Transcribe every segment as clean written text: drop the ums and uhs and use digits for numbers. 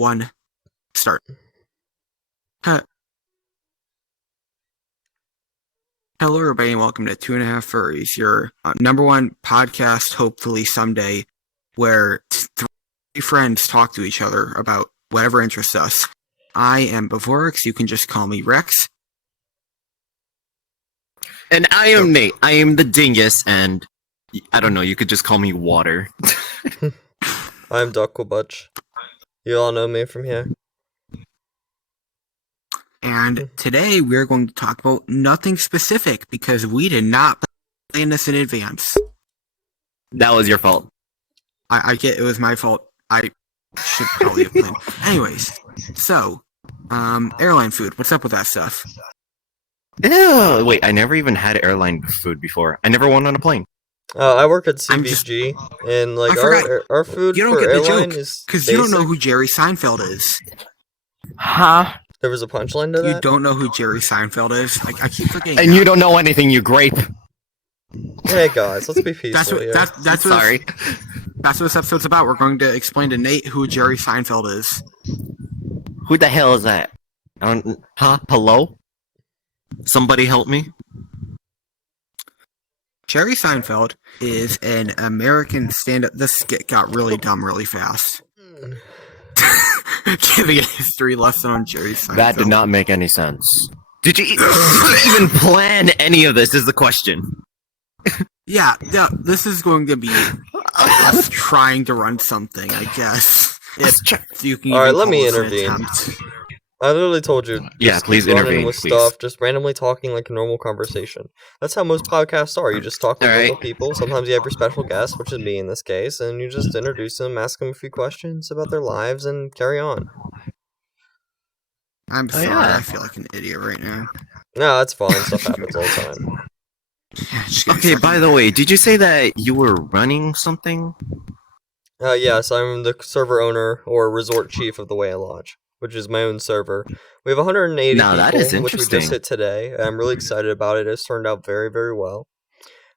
1, start. Hello, everybody, and welcome to 2.5 Furries, your number one podcast, hopefully someday, where three friends talk to each other about whatever interests us. I am Bevorix. You can just call me Rex. And I am Nate. I am the dingus, and I don't know, you could just call me Water. I'm Ducklebutch. You all know me from here. And today we're going to talk about nothing specific because we did not plan this in advance. That was your fault. I get it was my fault. I should probably have planned. Anyways, so, airline food. What's up with that stuff? Ew, wait, I never even had airline food before. I never went on a plane. I work at CVG, and like our food you don't for get the airline joke, is because you don't know who Jerry Seinfeld is. Huh? There was a punchline to that? You don't know who Jerry Seinfeld is? Like, I keep forgetting. And you don't know anything, you grape. Hey guys, let's be peaceful here. That's Sorry. That's what this episode's about. We're going to explain to Nate who Jerry Seinfeld is. Who the hell is that? Hello? Somebody help me? Jerry Seinfeld is an American stand-up. This skit got really dumb really fast. Giving a history lesson on Jerry Seinfeld. That did not make any sense. Did you even plan any of this is the question. Yeah, this is going to be us trying to run something, I guess. If you can. Alright, let me intervene. I literally told you. Yeah, please intervene. With stuff, just randomly talking like a normal conversation. That's how most podcasts are. You just talk with normal people. Sometimes you have your special guest, which is me in this case, and you just introduce them, ask them a few questions about their lives, and carry on. I'm sorry, I feel like an idiot right now. No, that's fine. Stuff happens all the time. Okay, by the way, did you say that you were running something? Yes, I'm the server owner or resort chief of the Whale Lodge, which is my own server. We have 180 people, that is which we just hit today. I'm really excited about it. It's turned out very, very well.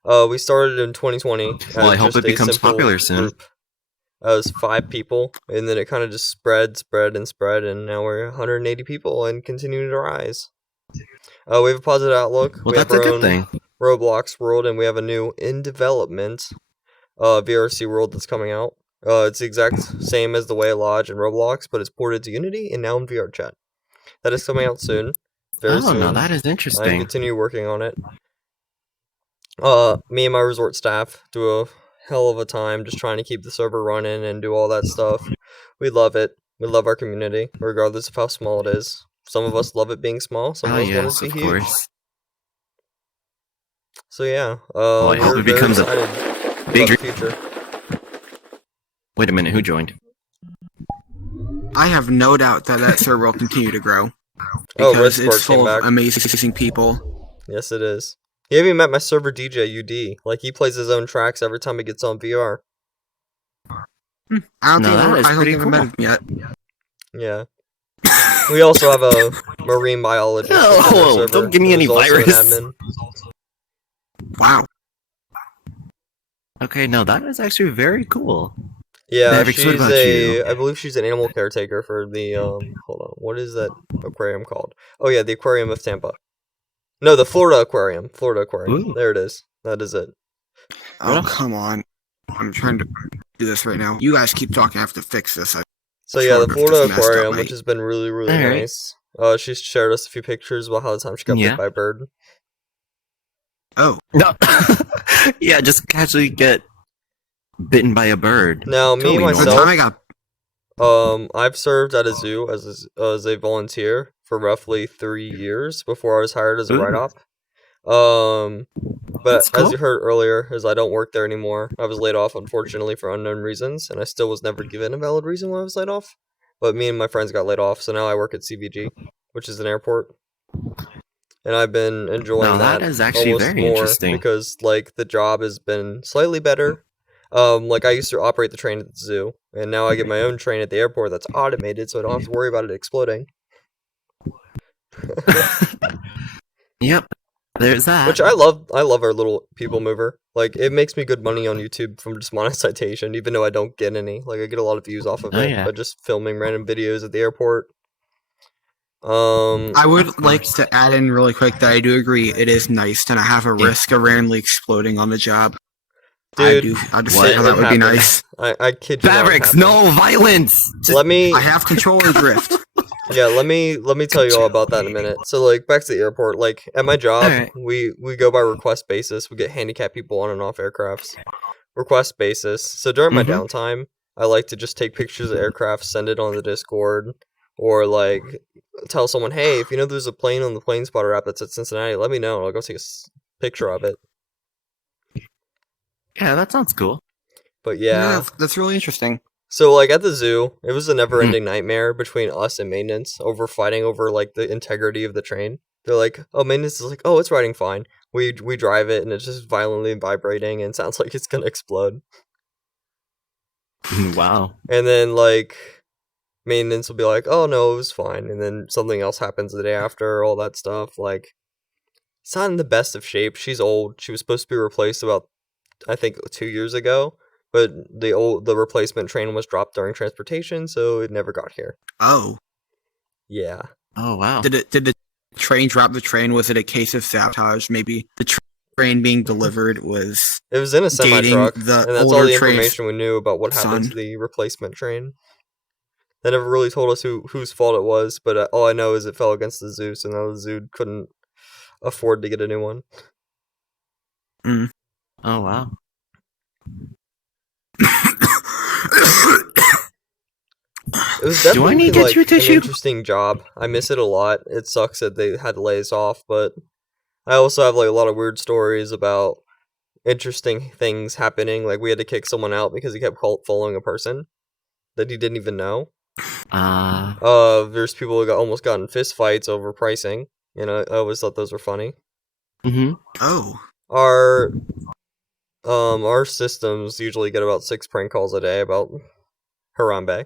We started in 2020. Well, I hope it becomes popular soon. It was 5 people, and then it kind of just spread, and now we're 180 people and continuing to rise. We have a positive outlook. Well, we that's have a our good own thing. Roblox world, and we have a new in development VRC world that's coming out. It's the exact same as the Whale Lodge and Roblox, but it's ported to Unity and now in VRChat. That is coming out soon. Very soon. No, that is interesting. I continue working on it. Me and my resort staff do a hell of a time just trying to keep the server running and do all that stuff. We love it. We love our community, regardless of how small it is. Some of us love it being small. Some of us want it to be huge. Course. So yeah, I hope it becomes a big future. Wait a minute, who joined? I have no doubt that server will continue to grow. Because it's full of amazing people. Yes, it is. He even met my server DJ, UD. Like, he plays his own tracks every time he gets on VR. I don't think I've met him yet. Yeah. We also have a marine biologist. Oh, don't give me any virus. Wow. Okay, no, that is actually very cool. Yeah, I believe she's an animal caretaker for the, hold on, what is that aquarium called? Oh yeah, the Aquarium of Tampa. No, the Florida Aquarium. Ooh. There it is. That is it. Oh, come on. I'm trying to do this right now. You guys keep talking, I have to fix this. So yeah, the Florida Aquarium, which has been really, really nice. She's shared us a few pictures about how the time she got bit by a bird. Oh. No. Yeah, just casually get bitten by a bird. Now, me myself, I got... I've served at a zoo as a volunteer for roughly 3 years before I was hired as a write-op. But as you heard earlier, as I don't work there anymore, I was laid off, unfortunately, for unknown reasons, and I still was never given a valid reason why I was laid off. But me and my friends got laid off, so now I work at CVG, which is an airport. And I've been enjoying that. That is actually very interesting. Because, like, the job has been slightly better. Like, I used to operate the train at the zoo, and now I get my own train at the airport that's automated, so I don't have to worry about it exploding. Yep. There's that. Which I love our little people mover. Like, it makes me good money on YouTube from just monetization, even though I don't get any. Like, I get a lot of views off of Oh, it, yeah. but just filming random videos at the airport. I would Of like course. to add in really quick that I do agree it is nice to not have a Yeah. risk of randomly exploding on the job. Dude, I just What? say how that would be nice. I kid you not. it Fabrics, happened. no violence. Let me I have controller drift. Yeah, let me tell you all about that in a minute. So, like, back to the airport. Like, at my job, Alright. we go by request basis. We get handicapped people on and off aircrafts. Request basis. So during my Mhm. downtime, I like to just take pictures of aircraft, send it on the Discord, or like tell someone, hey, if you know there's a plane on the plane spotter app that's at Cincinnati, let me know. And I'll go take a picture of it. Yeah, that sounds cool. But yeah. That's really interesting. So, like, at the zoo, it was a never-ending nightmare between us and maintenance over fighting over, like, the integrity of the train. They're like, oh, maintenance is like, oh, it's riding fine. We drive it, and it's just violently vibrating and sounds like it's gonna explode. Wow. And then, like, maintenance will be like, oh, no, it was fine. And then something else happens the day after, all that stuff. Like, it's not in the best of shape. She's old. She was supposed to be replaced about, I think, 2 years ago. But the replacement train was dropped during transportation, so it never got here. Oh, Yeah. Oh wow. did the train drop the train? Was it a case of sabotage? Maybe the train being delivered was It was in a semi dating truck, the and that's all older the train's information we knew about what happened son. to the replacement train. They never really told us whose fault it was, but all I know is it fell against the zoo, so now the zoo couldn't afford to get a new one. Oh wow. It was Do I definitely need to get like you a an tissue? interesting job. I miss it a lot. It sucks that they had to lay us off, but I also have like a lot of weird stories about interesting things happening. Like, we had to kick someone out because he kept following a person that he didn't even know. There's people who almost got in fist fights over pricing. You know, I always thought those were funny. Mm-hmm. Oh, Our systems usually get about 6 prank calls a day about Harambe.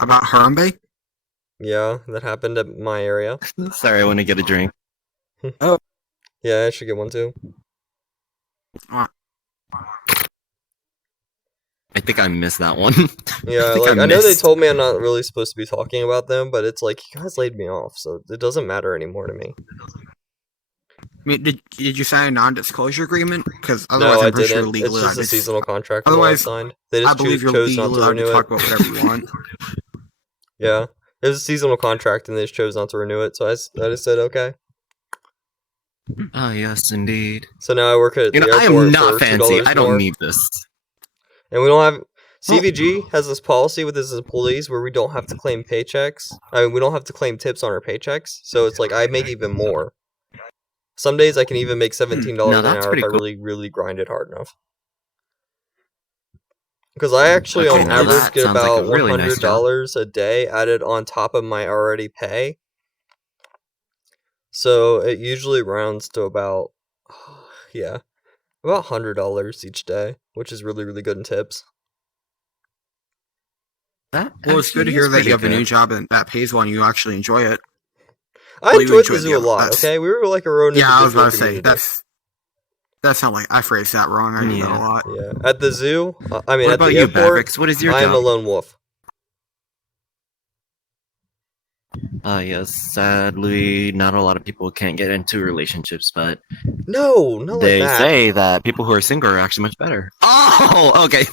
about Harambe? Yeah, that happened at my area. Sorry, I want to get a drink. Yeah, I should get one too. I think I missed that one. Yeah, think like, I I know they missed. told me I'm not really supposed to be talking about them, but it's like, you guys laid me off, so it doesn't matter anymore to me. I mean, did you sign a non-disclosure agreement? Because No, otherwise, I I'm pretty sure didn't. It's legally just a allowed seasonal contract Otherwise, we all signed. They I just believe you're chose not legally to allowed to renew talk it. about whatever you want. Yeah, it was a seasonal contract, and they just chose not to renew it, so I just said, okay. Oh yes, indeed. So now I work at You the know, I airport am not for fancy. $2 I don't more. need this. And we don't have... CVG has this policy with its employees where we don't have to claim paychecks. I mean, we don't have to claim tips on our paychecks, so it's like I make even more. Some days I can even make $17 No, an that's hour if pretty I cool. really, really grind it hard enough. Because I actually, Okay, on now average, that get sounds like about a really nice job. $100 a day added on top of my already pay. So it usually rounds to about, yeah, about $100 each day, which is really, really good in tips. That Well, it's good to actually hear is that you pretty have a new good. job and that pays well and you actually enjoy it. I Well, you enjoyed the enjoy zoo a lot, that's- okay? We were like our own Yeah, I was individual about to say, community. that's not like, I phrased that wrong. I do that a Yeah. lot. Yeah, at the zoo, What at about the you, airport, Bavrix? What is your I am a job? lone wolf. Yes, sadly, not a lot of people can't get into relationships, but No, not like they that. say that people who are single are actually much better. Oh, okay.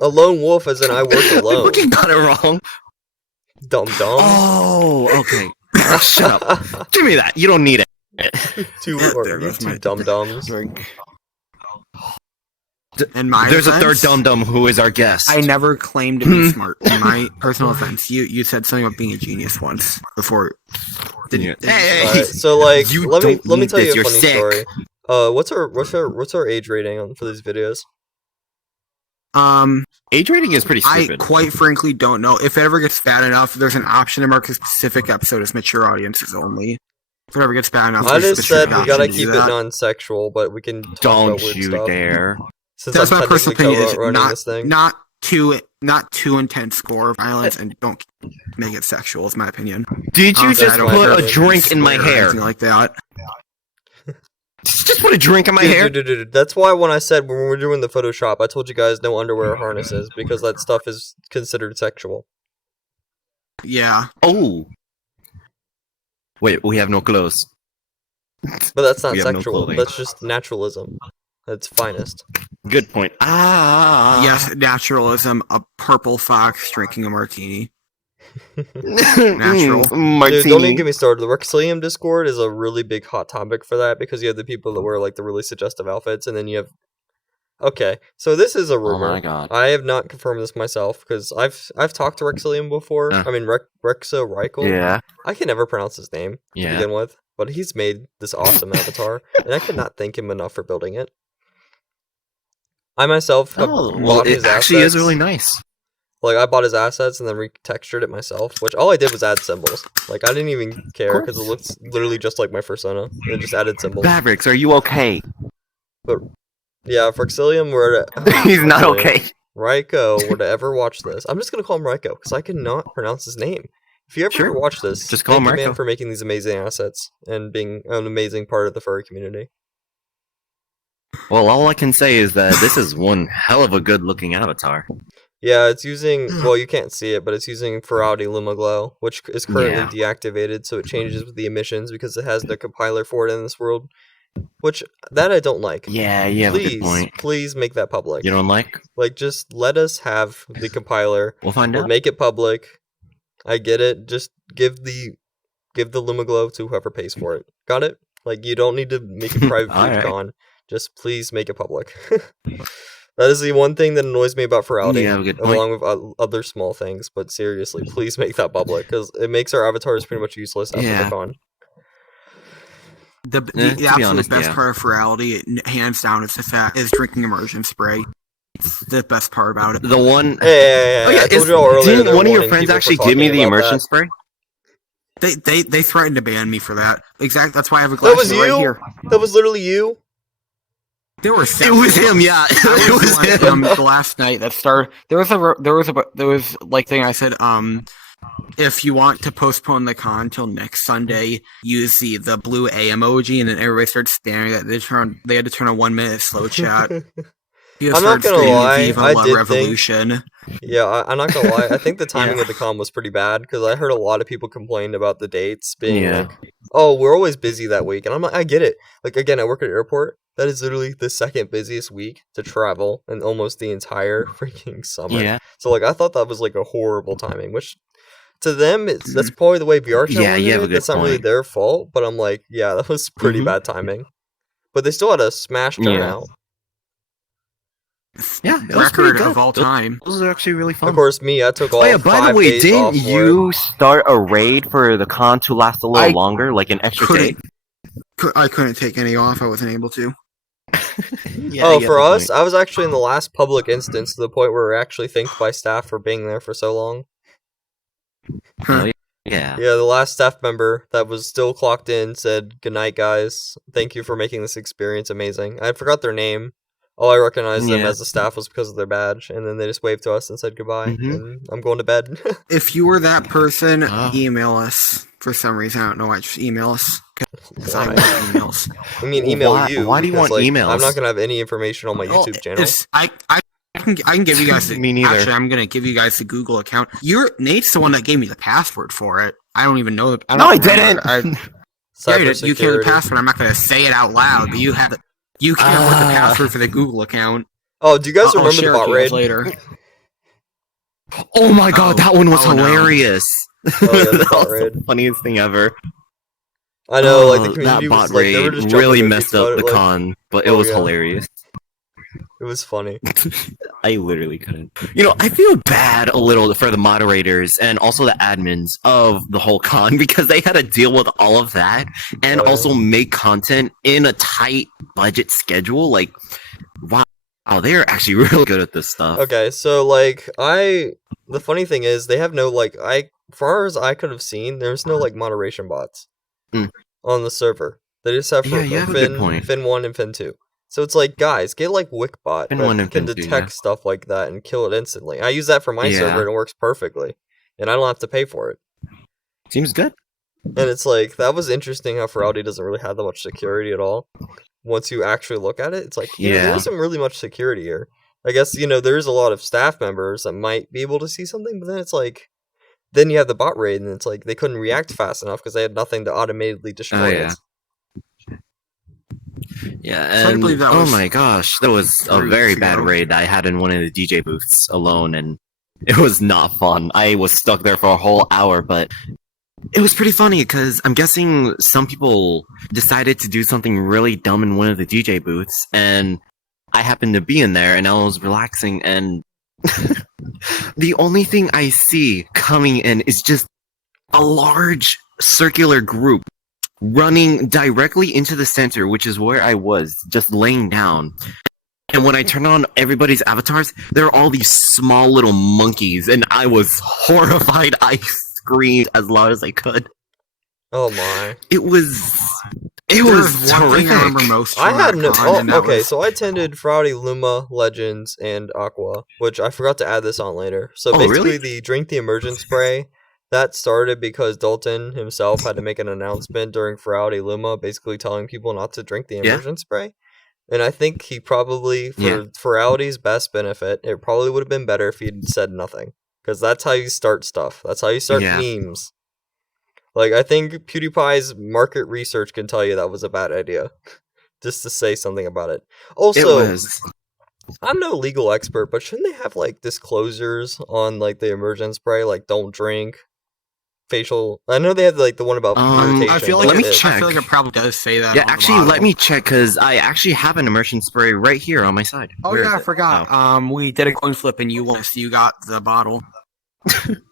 A lone wolf as in I work I alone. fucking got it wrong. Dumb. Oh, okay. Shut up. Give me that. You don't need it. Two There goes my dum-dums. drink. In my There's a defense, third dum-dum who is our guest. I never claimed to be smart. In my personal offense, you said something about being a genius once before. Yeah. Did Hey, you- Alright, so like, You let me don't need tell you this, a you're funny sick. story. What's our age rating for these videos? Age rating is pretty I stupid. quite frankly don't know. If it ever gets bad enough, there's an option to mark a specific episode as mature audiences only. If it ever gets bad enough, I there's a just specific said we option gotta to do keep it that. non-sexual, but we can talk Don't about weird you stuff. dare. Since That's I'm my personal technically opinion. Is running not this thing. not too not too intense gore violence, and don't make it sexual. Is my opinion. Did you Honestly, just I don't put care a if drink you in my swear or hair? anything like that. Just put a drink in my hair? Dude. That's why when I said when we were doing the Photoshop, I told you guys no underwear or harnesses because that stuff is considered sexual. Yeah. Oh. Wait, we have no clothes. But that's not We have no sexual. clothing. That's just naturalism. That's finest. Good point. Yes, naturalism. A purple fox drinking a martini. Natural. Dude, don't even get me started. The Rexilium Discord is a really big hot topic for that because you have the people that wear like the really suggestive outfits, and then you have. Okay, so this is a rumor. Oh my god. I have not confirmed this myself because I've talked to Rexilium before. I mean Rexo Reichel. Yeah. I can never pronounce his name to begin with, but he's made this awesome avatar, and I cannot thank him enough for building it. I myself have bought his it actually assets. is really nice. Like, I bought his assets and then retextured it myself, which all I did was add symbols. Like, I didn't even care because it looks literally just like my persona. I just added symbols. Mavericks, are you okay? But, yeah, if Rexilium were to... He's not okay. Raiko were to ever watch this, I'm just going to call him Raiko because I cannot pronounce his name. If you ever watch this, just call him thank you, man, Raiko. for making these amazing assets and being an amazing part of the furry community. Well, all I can say is that this is one hell of a good-looking avatar. Yeah, it's using, well, you can't see it, but it's using Ferality Lumaglow, which is currently deactivated, so it changes with the emissions because it has no compiler for it in this world, which, that I don't like. Yeah, you have a good point. Please make that public. You don't like? Like, just let us have the compiler. We'll find out. Make it public. I get it. Just give the Lumaglow to whoever pays for it. Got it? Like, you don't need to make it private con. Just please make it public. That is the one thing that annoys me about Ferality, along with other small things. But seriously, please make that public, because it makes our avatars pretty much useless after the con. The absolute best part of Ferality, hands down, is drinking immersion spray. It's the best part about it. The one... I told you all earlier. Didn't one of your friends actually give me the immersion spray? They threatened to ban me for that. Exactly. That's why I have a glass right here. That was literally you. There were it was him, yeah. It was him. The last night that started. There was like thing I said. If you want to postpone the con till next Sunday, use the blue A emoji, and then everybody starts staring at. They had to turn a 1 minute slow chat. I'm not gonna lie, I did Revolution. I'm not gonna lie. I think the timing of the con was pretty bad because I heard a lot of people complain about the dates being like, "Oh, we're always busy that week," and I'm like, I get it. Like again, I work at an airport. That is literally the second busiest week to travel in almost the entire freaking summer. Yeah. So like, I thought that was like a horrible timing, which to them, that's probably the way VR channel did it. It's not really their fault, but I'm like, yeah, that was pretty bad timing. But they still had a smash turnout. Yeah, record of all time. Those are actually really fun. Of course, I took all 5 days off. By the way, didn't you start a raid for the con to last a little longer, like an extra day? I couldn't take any off. I wasn't able to. For us, I was actually in the last public instance to the point where we're actually thanked by staff for being there for so long. Huh. Yeah, the last staff member that was still clocked in said, "Good night, guys. Thank you for making this experience amazing." I forgot their name. All I recognized them as the staff was because of their badge, and then they just waved to us and said goodbye, and I'm going to bed. If you were that person, email us. For some reason, I don't know why, just email us. Because I want emails. I mean, email you. Why do you want emails? I'm not going to have any information on my YouTube channel. I can give you guys Me neither. Actually, I'm going to give you guys the Google account. Nate's the one that gave me the password for it. I don't even know. I didn't. You gave the password. I'm not going to say it out loud, but you have it. You can't put the password for the Google account. Oh, do you guys remember the bot raid? Later. Oh my god, that one was hilarious. No. Oh, yeah, the bot raid. The funniest thing ever. I know, like the community that bot was like, raid they were just really messed up the con, but it was hilarious. It was funny. I literally couldn't. I feel bad a little for the moderators and also the admins of the whole con because they had to deal with all of that and also make content in a tight budget schedule. Like, wow, they're actually really good at this stuff. Okay, so the funny thing is they have no as far as I could have seen, there's no moderation bots on the server. They just have Fin 1 and Fin 2. So it's like, guys, get like Wickbot Been wanting that can to, detect yeah. stuff like that and kill it instantly. I use that for my Yeah. server and it works perfectly, and I don't have to pay for it. Seems good. And it's like, that was interesting how Feraldi doesn't really have that much security at all. Once you actually look at it, it's like, yeah, there Yeah. isn't really much security here. I guess, there's a lot of staff members that might be able to see something, but then it's like, then you have the bot raid, and it's like, they couldn't react fast enough because they had nothing to automatically destroy yeah. it. Yeah, So I and believe that oh was my gosh, that was a 3 very weeks bad ago. raid that I had in one of the DJ booths alone, and it was not fun. I was stuck there for a whole hour, but it was pretty funny because I'm guessing some people decided to do something really dumb in one of the DJ booths, and I happened to be in there, and I was relaxing, and the only thing I see coming in is just a large circular group running directly into the center, which is where I was, just laying down. And when I turn on everybody's avatars, there are all these small little monkeys, and I was horrified. I screamed as loud as I could. Oh my. It was There's was one thing I remember terrific. most I from had that no. con, Oh, and that okay. was So I attended Friday, Luma, Legends, and Aqua, which I forgot to add this on later. So Oh, basically, really? the drink the immersion spray that started because Dalton himself had to make an announcement during Friday Luma, basically telling people not to drink the Yeah. immersion spray. And I think he probably, for Yeah. Ferality's best benefit, it probably would have been better if he had said nothing, because that's how you start stuff. That's how you start Yeah. memes. Like, I think PewDiePie's market research can tell you that was a bad idea. Just to say something about it. It Also, was. I'm no legal expert, but shouldn't they have, like, disclosures on, like, the immersion spray? Like, don't drink, facial... I know they have, like, the one about flirtation. I feel but like Let me it- check. I feel like it probably does say that. Yeah, on the actually, let bottle. me check, because I actually have an immersion spray right here on my side. Oh Where yeah, I is it? forgot. Oh. We did a coin flip, and you got the bottle.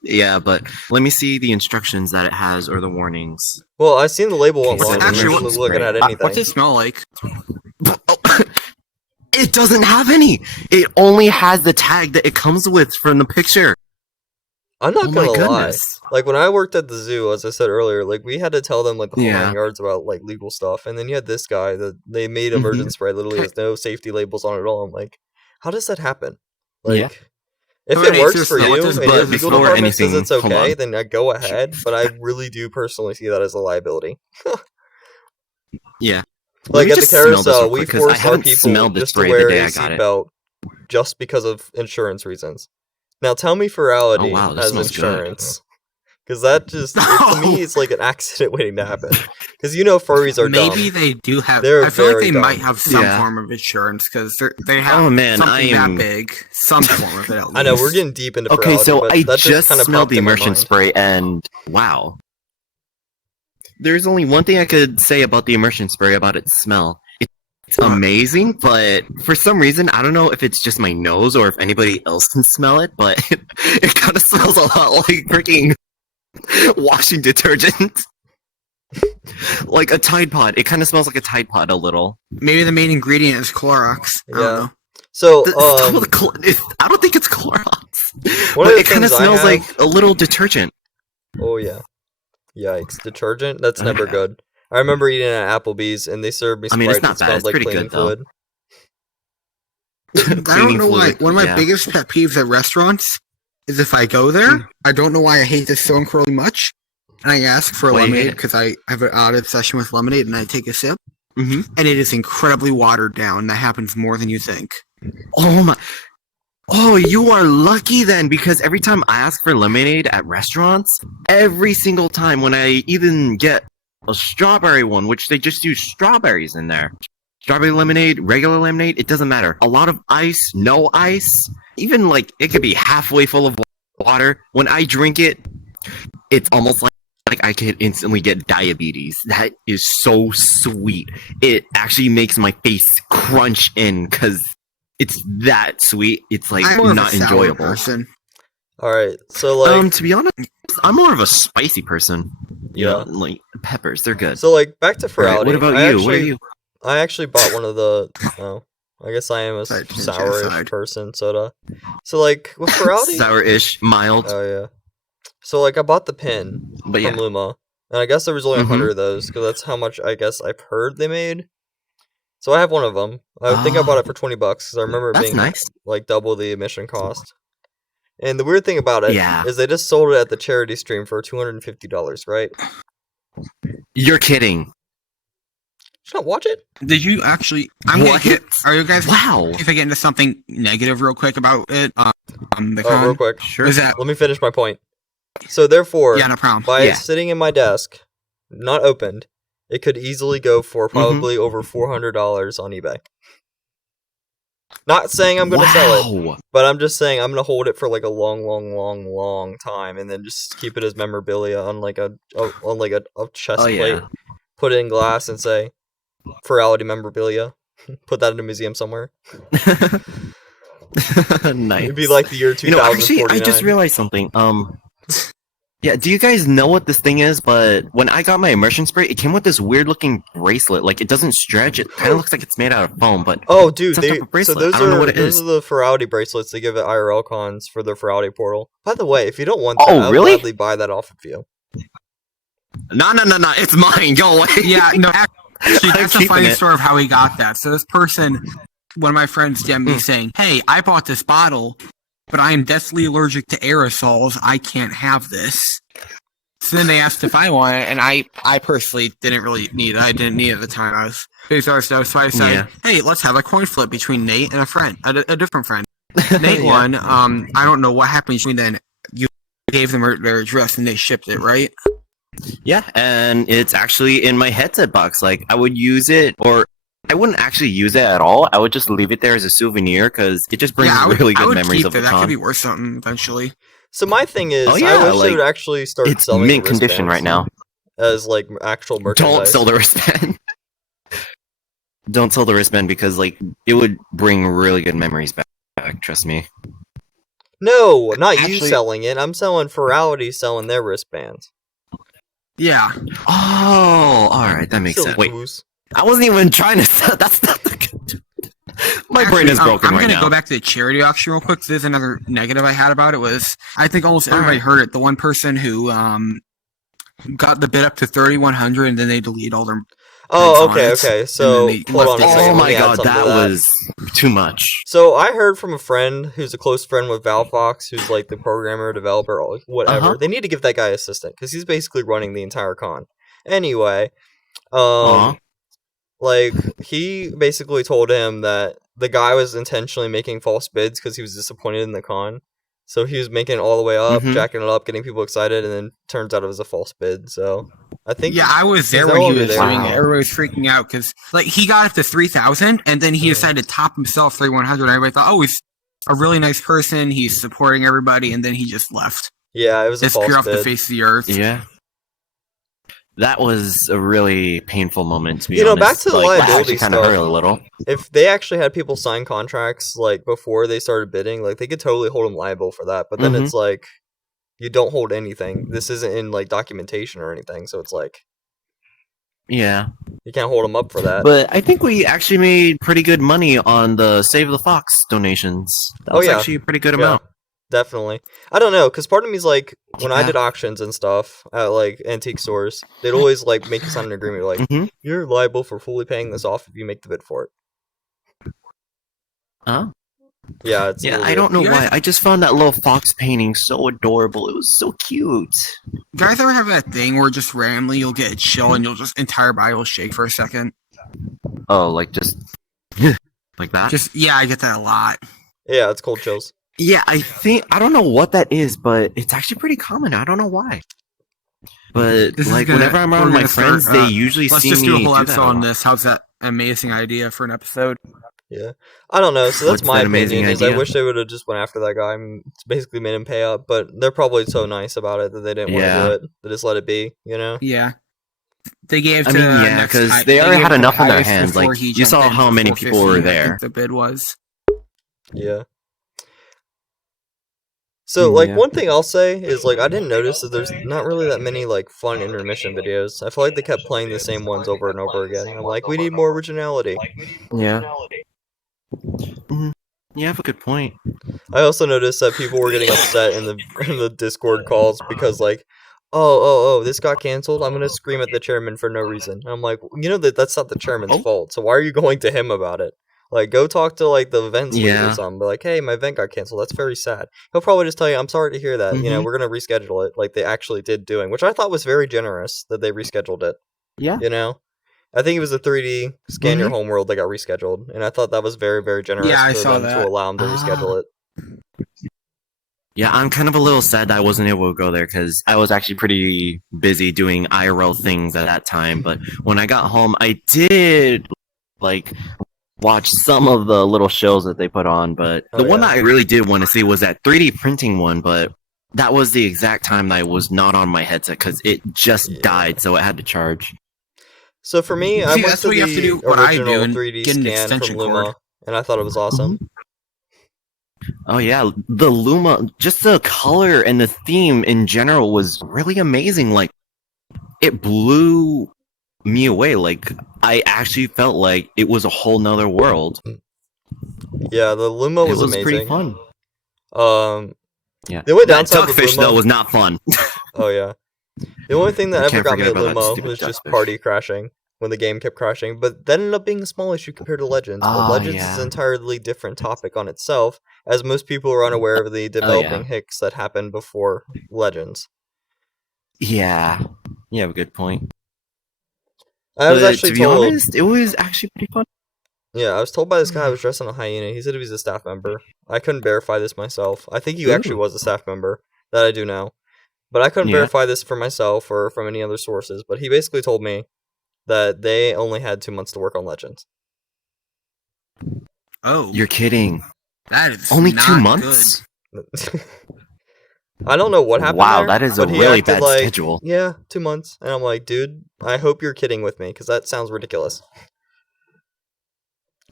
Yeah, but let me see the instructions that it has or the warnings. Well, I seen the label Okay, online. so I'm actually, usually looking at What's anything. it smell like? It doesn't have any. It only has the tag that it comes with from the picture. I'm not Oh my gonna lie. goodness. Like, when I worked at the zoo, as I said earlier, like, we had to tell them, like, the whole Yeah. 9 yards about, like, legal stuff. And then you had this guy that they made Mhm. immersion spray, literally has no safety labels on it at all. I'm like, how does that happen? Like, Yeah. if So it wait, works so for what you does- and but your legal before department says anything- it's hold okay, on. then I go ahead. But I really do personally see that as a liability. Yeah. Let Like, me at the just smell this carousel, real we quick, 'cause I forced our haven't people smelled the just to spray the wear day a I got it. seatbelt just because of insurance reasons. Now, tell me Ferality Oh, wow, that has smells good. insurance. Because that just, to me, No. it's like an accident waiting to happen. Because furries are Maybe dumb. they do have. They're I feel like very they dumb. might have some Yeah. form of insurance because they have Oh, man, something I am- that big. Some form of it. At least. I know, we're getting deep into Okay, Ferality, so but I that just kind of smelled popped the in my immersion mind. spray, and wow. There's only one thing I could say about the immersion spray about its smell. It's amazing, but for some reason, I don't know if it's just my nose or if anybody else can smell it, but it kind of smells a lot like freaking washing detergent. Like a Tide Pod. It kind of smells like a Tide Pod a little. Maybe the main ingredient is Clorox. I don't Yeah. know. So, Some of the I don't think it's Clorox. One But of the it kind of things I smells have- like a little detergent. oh yeah. Yikes. Detergent? That's Oh, never yeah. good. I remember eating at Applebee's, and they served me I Sprite mean, it's that not bad. smelled It's like pretty cleaning good, though. fluid. I don't Cleaning know why. fluid, One of my yeah. biggest pet peeves at restaurants is if I go there, I don't know why I hate this so incredibly much, and I ask for a Why do you hate lemonade it? because I have an odd obsession with lemonade, and I take a sip, Mm-hmm. and it is incredibly watered down. That happens more than you think. Oh my. Oh, you are lucky then, because every time I ask for lemonade at restaurants, every single time when I even get a strawberry one, which they just use strawberries in there, strawberry lemonade, regular lemonade, it doesn't matter. A lot of ice, no ice, even like it could be halfway full of water. When I drink it, it's almost like I could instantly get diabetes. That is so sweet. It actually makes my face crunch in because it's that sweet. It's like I'm more not of a sour enjoyable. person. Alright, so like, To be honest, I'm more of a spicy person. You yeah. know, like peppers, they're good. So like, back to Ferality. Alright, what about I you? What are actually- you? I actually bought one of the. Oh, I guess I am a Sorry, change sourish outside. person, soda. So like with Ferality. Sour-ish, mild, Oh yeah. So like I bought the pin but yeah. from Luma, and I guess there was only Mhm. 100 of those because that's how much I guess I've heard they made. So I have one of them. I think I bought it for $20 because I remember it That's being nice. like double the admission cost. And the weird thing about it Yeah. is they just sold it at the charity stream for $250, right? You're kidding. Should not watch it. Did you actually? What? Are you guys? Wow. If I get into something negative real quick about it, the Oh, real con. quick. Sure. Is that? Let me finish my point. So therefore, Yeah, no problem. by Yeah. sitting in my desk, not opened, it could easily go for probably over $400 on eBay. Not saying I'm going to sell it, Wow. but I'm just saying I'm going to hold it for like a long time, and then just keep it as memorabilia on like a chest Oh, plate. yeah. Put it in glass and say, "Furality memorabilia." Put that in a museum somewhere. Nice. It'd be like the year 2049. Actually, I just realized something. Yeah, do you guys know what this thing is? But when I got my immersion spray, it came with this weird-looking bracelet. Like, it doesn't stretch. It kind of looks like it's made out of foam, but Oh, dude, some type of bracelet. those I don't know what it those is. are the Furality bracelets they give at IRL cons for their Furality portal. By the way, if you don't want that, Oh, I'll really? gladly buy that off of you. No, it's mine. Go away. Yeah, no. Actually, I'm that's a keeping funny it. story of how he got that. So this person, one of my friends, DM'd me saying, "Hey, I bought this bottle, but I am deathly allergic to aerosols. I can't have this." So then they asked if I want it, and I personally didn't really need it. I didn't need it at the time. I was so I said, Yeah. "Hey, let's have a coin flip between Nate and a different friend." Nate Yeah. won. I don't know what happened between then. You gave them their address and they shipped it, right? Yeah, and it's actually in my headset box. Like, I would use it, or I wouldn't actually use it at all. I would just leave it there as a souvenir because it just brings Yeah, really I good would memories keep of it. the That could con. be worth something eventually. So my thing is, Oh, I yeah, wish they like, would actually start It's selling mint the condition wristbands right now. as like actual merchandise. Don't sell the wristband. Don't sell the wristband because, like, it would bring really good memories back. Trust me. No, not you Actually- selling it. I'm selling Furality selling their wristbands. Yeah. Oh, all right, that makes Silly sense. Wait, goose. I wasn't even trying to sell. That's not the. My brain is broken I'm right gonna now. go back to the charity auction real quick. There's another negative I had about it was I think almost everybody heard it. The one person who got the bid up to 3,100 and then they delete all their. Oh, on it, okay. and So then they hold left on a it. second. Oh let my me add god, something that to was too much. So I heard from a friend who's a close friend with Valfox, who's like the programmer, developer, or whatever. Uh-huh. They need to give that guy assistant because he's basically running the entire con. Anyway, Aw. like he basically told him that the guy was intentionally making false bids because he was disappointed in the con. So he was making it all the way up, Mhm. jacking it up, getting people excited, and then turns out it was a false bid. So I think Yeah, I was there no when he longer was there. doing Wow. it. Everybody was freaking out because like he got up to 3,000 and then he decided to top himself 3,100. Everybody thought, oh, he's a really nice person. He's supporting everybody, and then he just left. Yeah, it was a Disappeared false off the bid. face of the earth. Yeah. That was a really painful moment, to be You know, honest. back to the like, that liability actually kind of stuff. hurt a little. If they actually had people sign contracts like before they started bidding, like they could totally hold them liable for that. But then Mhm. it's like you don't hold anything. This isn't in like documentation or anything, so it's like Yeah. you can't hold them up for that. But I think we actually made pretty good money on the Save the Fox donations. That Oh, was yeah. actually a pretty good Yeah, amount. definitely. I don't know, because part of me is like, when I Yeah. did auctions and stuff at like antique stores, they'd always like make you sign an agreement like Mhm. you're liable for fully paying this off if you make the bid for it. Huh? Yeah, it's a Yeah, little I weird. don't know You guys- why. I just found that little fox painting so adorable. It was so cute. You guys ever have that thing where just randomly you'll get a chill and you'll just entire body will shake for a second? Oh, like just like that? Just yeah, I get that a lot. Yeah, it's cold chills. Yeah, I don't know what that is, but it's actually pretty common. I don't know why. But This is like gonna- whenever I'm we're around my gonna friends, start, they usually Let's see just me do a whole that episode a on lot. this. How's that amazing idea for an episode? Yeah, I don't know. So that's What's my that amazing opinion. Is I idea? wish they would have just went after that guy and basically made him pay up. But they're probably so nice about it that they didn't want to Yeah. do it. They just let it be. You know. Yeah. They gave I to mean, yeah, next- 'cause I- they already gave had the enough on their highest hands, before like, he you jumped saw in how for many people were 450, I there. think the bid was. Yeah. So like Yeah. one thing I'll say is like I didn't notice that there's not really that many like fun intermission videos. I feel like they kept playing the same ones over and over again. I'm like, we need more originality. Yeah. Mhm. You have a good point. I also noticed that people were getting upset in the Discord calls because like, this got canceled. I'm gonna scream at the chairman for no reason. I'm like, you know that's not the chairman's Oh. fault. So why are you going to him about it? Like, go talk to like the events lead or Yeah. something. Be like, hey, my event got canceled. That's very sad. He'll probably just tell you, I'm sorry to hear that. You know, Mhm. we're gonna reschedule it. Like they actually did doing, which I thought was very generous that they rescheduled it. Yeah. You know, I think it was a 3D scan your Mhm. homeworld that got rescheduled, and I thought that was very very generous Yeah, I for saw them to that. allow them to reschedule it. Yeah, I'm kind of a little sad that I wasn't able to go there because I was actually pretty busy doing IRL things at that time. But when I got home, I did like watch some of the little shows that they put on. But Oh, the one yeah. that I really did want to see was that 3D printing one. But that was the exact time that I was not on my headset because it just Yeah. died, so it had to charge. So for me, I See, went that's to what you have to the do, what I do, original and 3D get an scan from extension Luma, cord. and I thought it was awesome. Oh yeah, the Luma, just the color and the theme in general was really amazing. Like, it blew me away. Like, I actually felt like it was a whole nother world. Yeah, the Luma It was was pretty amazing. fun. Yeah. Yeah, The only that downside with duckfish Luma, though was not fun. oh yeah, the only thing that ever Can't got forget me at about that Luma stupid was just duckfish. party crashing when the game kept crashing. But that ended up being a small issue compared to Legends. But Oh Legends is an yeah, entirely different topic on itself, as most people are unaware of the developing yeah, hicks that happened before Legends. yeah. You have a good point. I was But actually to be told, honest, it was actually pretty fun. yeah, I was told by this guy who was dressed in a hyena. He said he was a staff member. I couldn't verify this myself. I think he actually Ooh. was a staff member. That I do know. But I couldn't Yeah. verify this for myself or from any other sources. But he basically told me that they only had 2 months to work on Legends. Oh, You're kidding. that is Only not 2 months? I don't know what happened Wow, there, that is a but he really acted bad like, schedule. yeah, 2 months. And I'm like, dude, I hope you're kidding with me, because that sounds ridiculous.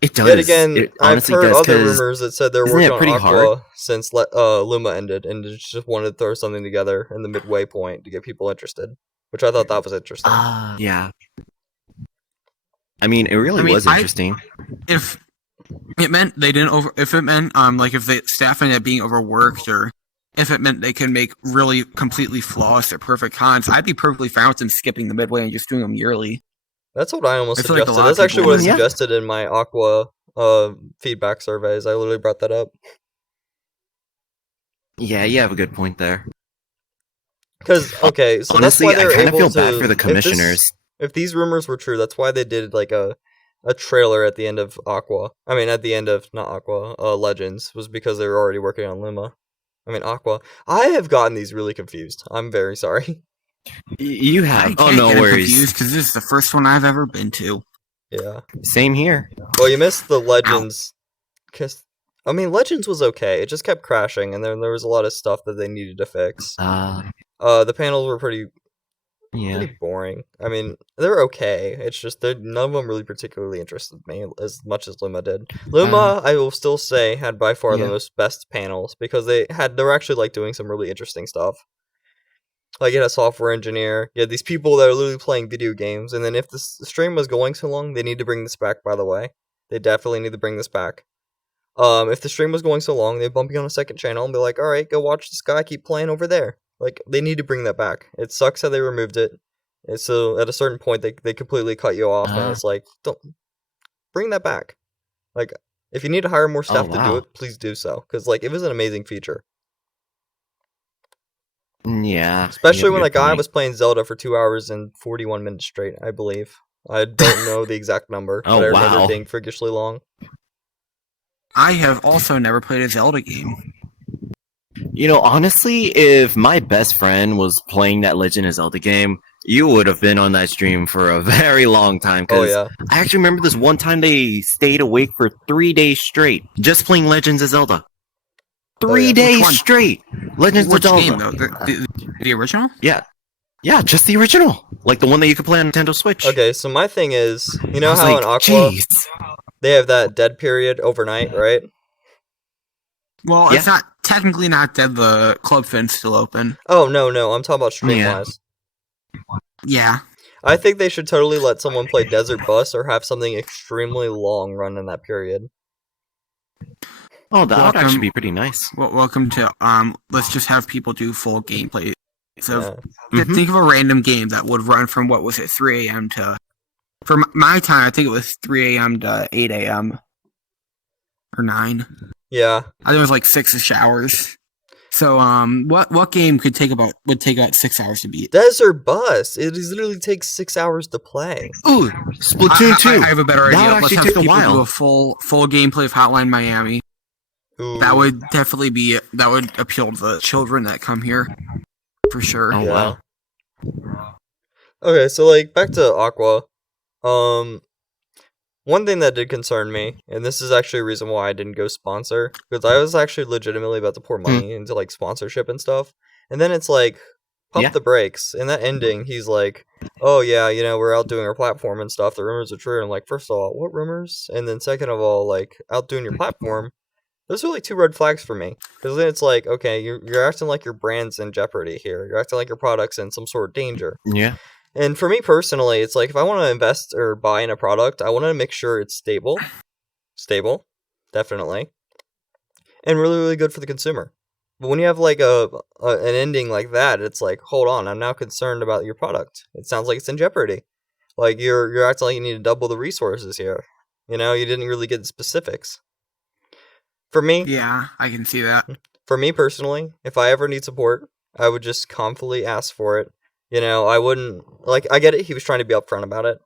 It does. Yet again, It I've honestly heard does, other 'cause rumors that said they're isn't working it on pretty hard? Aqua since Luma ended, and just wanted to throw something together in the midway point to get people interested, which I thought that was interesting. Yeah. I mean, it really was interesting. If it meant they didn't if it meant like if the staff ended up being overworked, or if it meant they could make really completely flawless or perfect cons, I'd be perfectly fine with them skipping the midway and just doing them yearly. That's what I almost I feel like a suggested. lot of That's actually people what I would. Yeah. suggested in my Aqua feedback surveys. I literally brought that up. Yeah, you have a good point there. Because, okay, so Honestly, that's why I they're kind of able feel to... bad for the commissioners. If these rumors were true, that's why they did, like, a trailer at the end of Aqua. I mean, at the end of, not Aqua, Legends, was because they were already working on Luma. I mean, Aqua. I have gotten these really confused. I'm very sorry. You I have. can't Oh, no get worries. confused because this is the first one I've ever been to. Yeah. Same here. Well, you missed the Legends. I mean, Legends was okay. It just kept crashing, and then there was a lot of stuff that they needed to fix. The panels were pretty boring. I mean, they're okay. It's just none of them really particularly interested me as much as Luma did. Luma, I will still say, had by far the most best panels because they were actually like doing some really interesting stuff. Like, you had a software engineer, you had these people that are literally playing video games, and then if the stream was going so long, they need to bring this back, by the way. They definitely need to bring this back. If the stream was going so long, they'd bump you on a second channel and be like, alright, go watch this guy keep playing over there. Like, they need to bring that back. It sucks how they removed it. And so, at a certain point, they completely cut you off, and it's like, don't... Bring that back. Like, if you need to hire more staff to do it, please do so. Because, like, it was an amazing feature. Yeah. Especially when a guy was playing Zelda for 2 hours and 41 minutes straight, I believe. I don't know the exact number, but I remember it being freakishly long. I have also never played a Zelda game. You know, honestly, if my best friend was playing that Legend of Zelda game, you would have been on that stream for a very long time. Oh, yeah. I actually remember this one time they stayed awake for 3 days straight, just playing Legends of Zelda. 3 days straight! Legends of Zelda. Which game, though? The original? Yeah. Yeah, just the original. Like the one that you could play on Nintendo Switch. Okay, so my thing is, you know how in Aqua, they have that dead period overnight, right? Well, it's not technically not dead. The club fin's still open. Oh, no, I'm talking about stream-wise. Yeah. I think they should totally let someone play Desert Bus or have something extremely long run in that period. Oh, that would actually be pretty nice. Welcome to let's just have people do full gameplay So Yeah. think of a random game that would run from, what was it, 3 a.m. to, for my time, I think it was 3 a.m. to 8 a.m. or 9. Yeah. I think it was like 6-ish hours. So, what game would take about 6 hours to beat? Desert Bus. It literally takes 6 hours to play. Ooh, Splatoon 2. I have a better That idea. would Let's actually have take a people do while. a full gameplay of Hotline Miami. Ooh. That would definitely that would appeal to the children that come here, for sure. Oh, wow. Okay, so like back to Aqua. One thing that did concern me, and this is actually a reason why I didn't go sponsor, because I was actually legitimately about to pour money into like sponsorship and stuff, and then it's like pump the brakes. In that ending, he's like, "Oh yeah, you know, we're outdoing our platform and stuff. The rumors are true." And I'm like, first of all, what rumors? And then second of all, like outdoing your platform. Those are like 2 red flags for me, because then it's like, okay, you're acting like your brand's in jeopardy here. You're acting like your product's in some sort of danger. Yeah. And for me personally, it's like if I want to invest or buy in a product, I want to make sure it's stable, definitely, and really, really good for the consumer. But when you have like an ending like that, it's like, hold on, I'm now concerned about your product. It sounds like it's in jeopardy. Like you're acting like you need to double the resources here. You know, you didn't really get the specifics. For me, Yeah, I can see that. For me personally, if I ever need support, I would just confidently ask for it. You know, I wouldn't, like, I get it, he was trying to be upfront about it,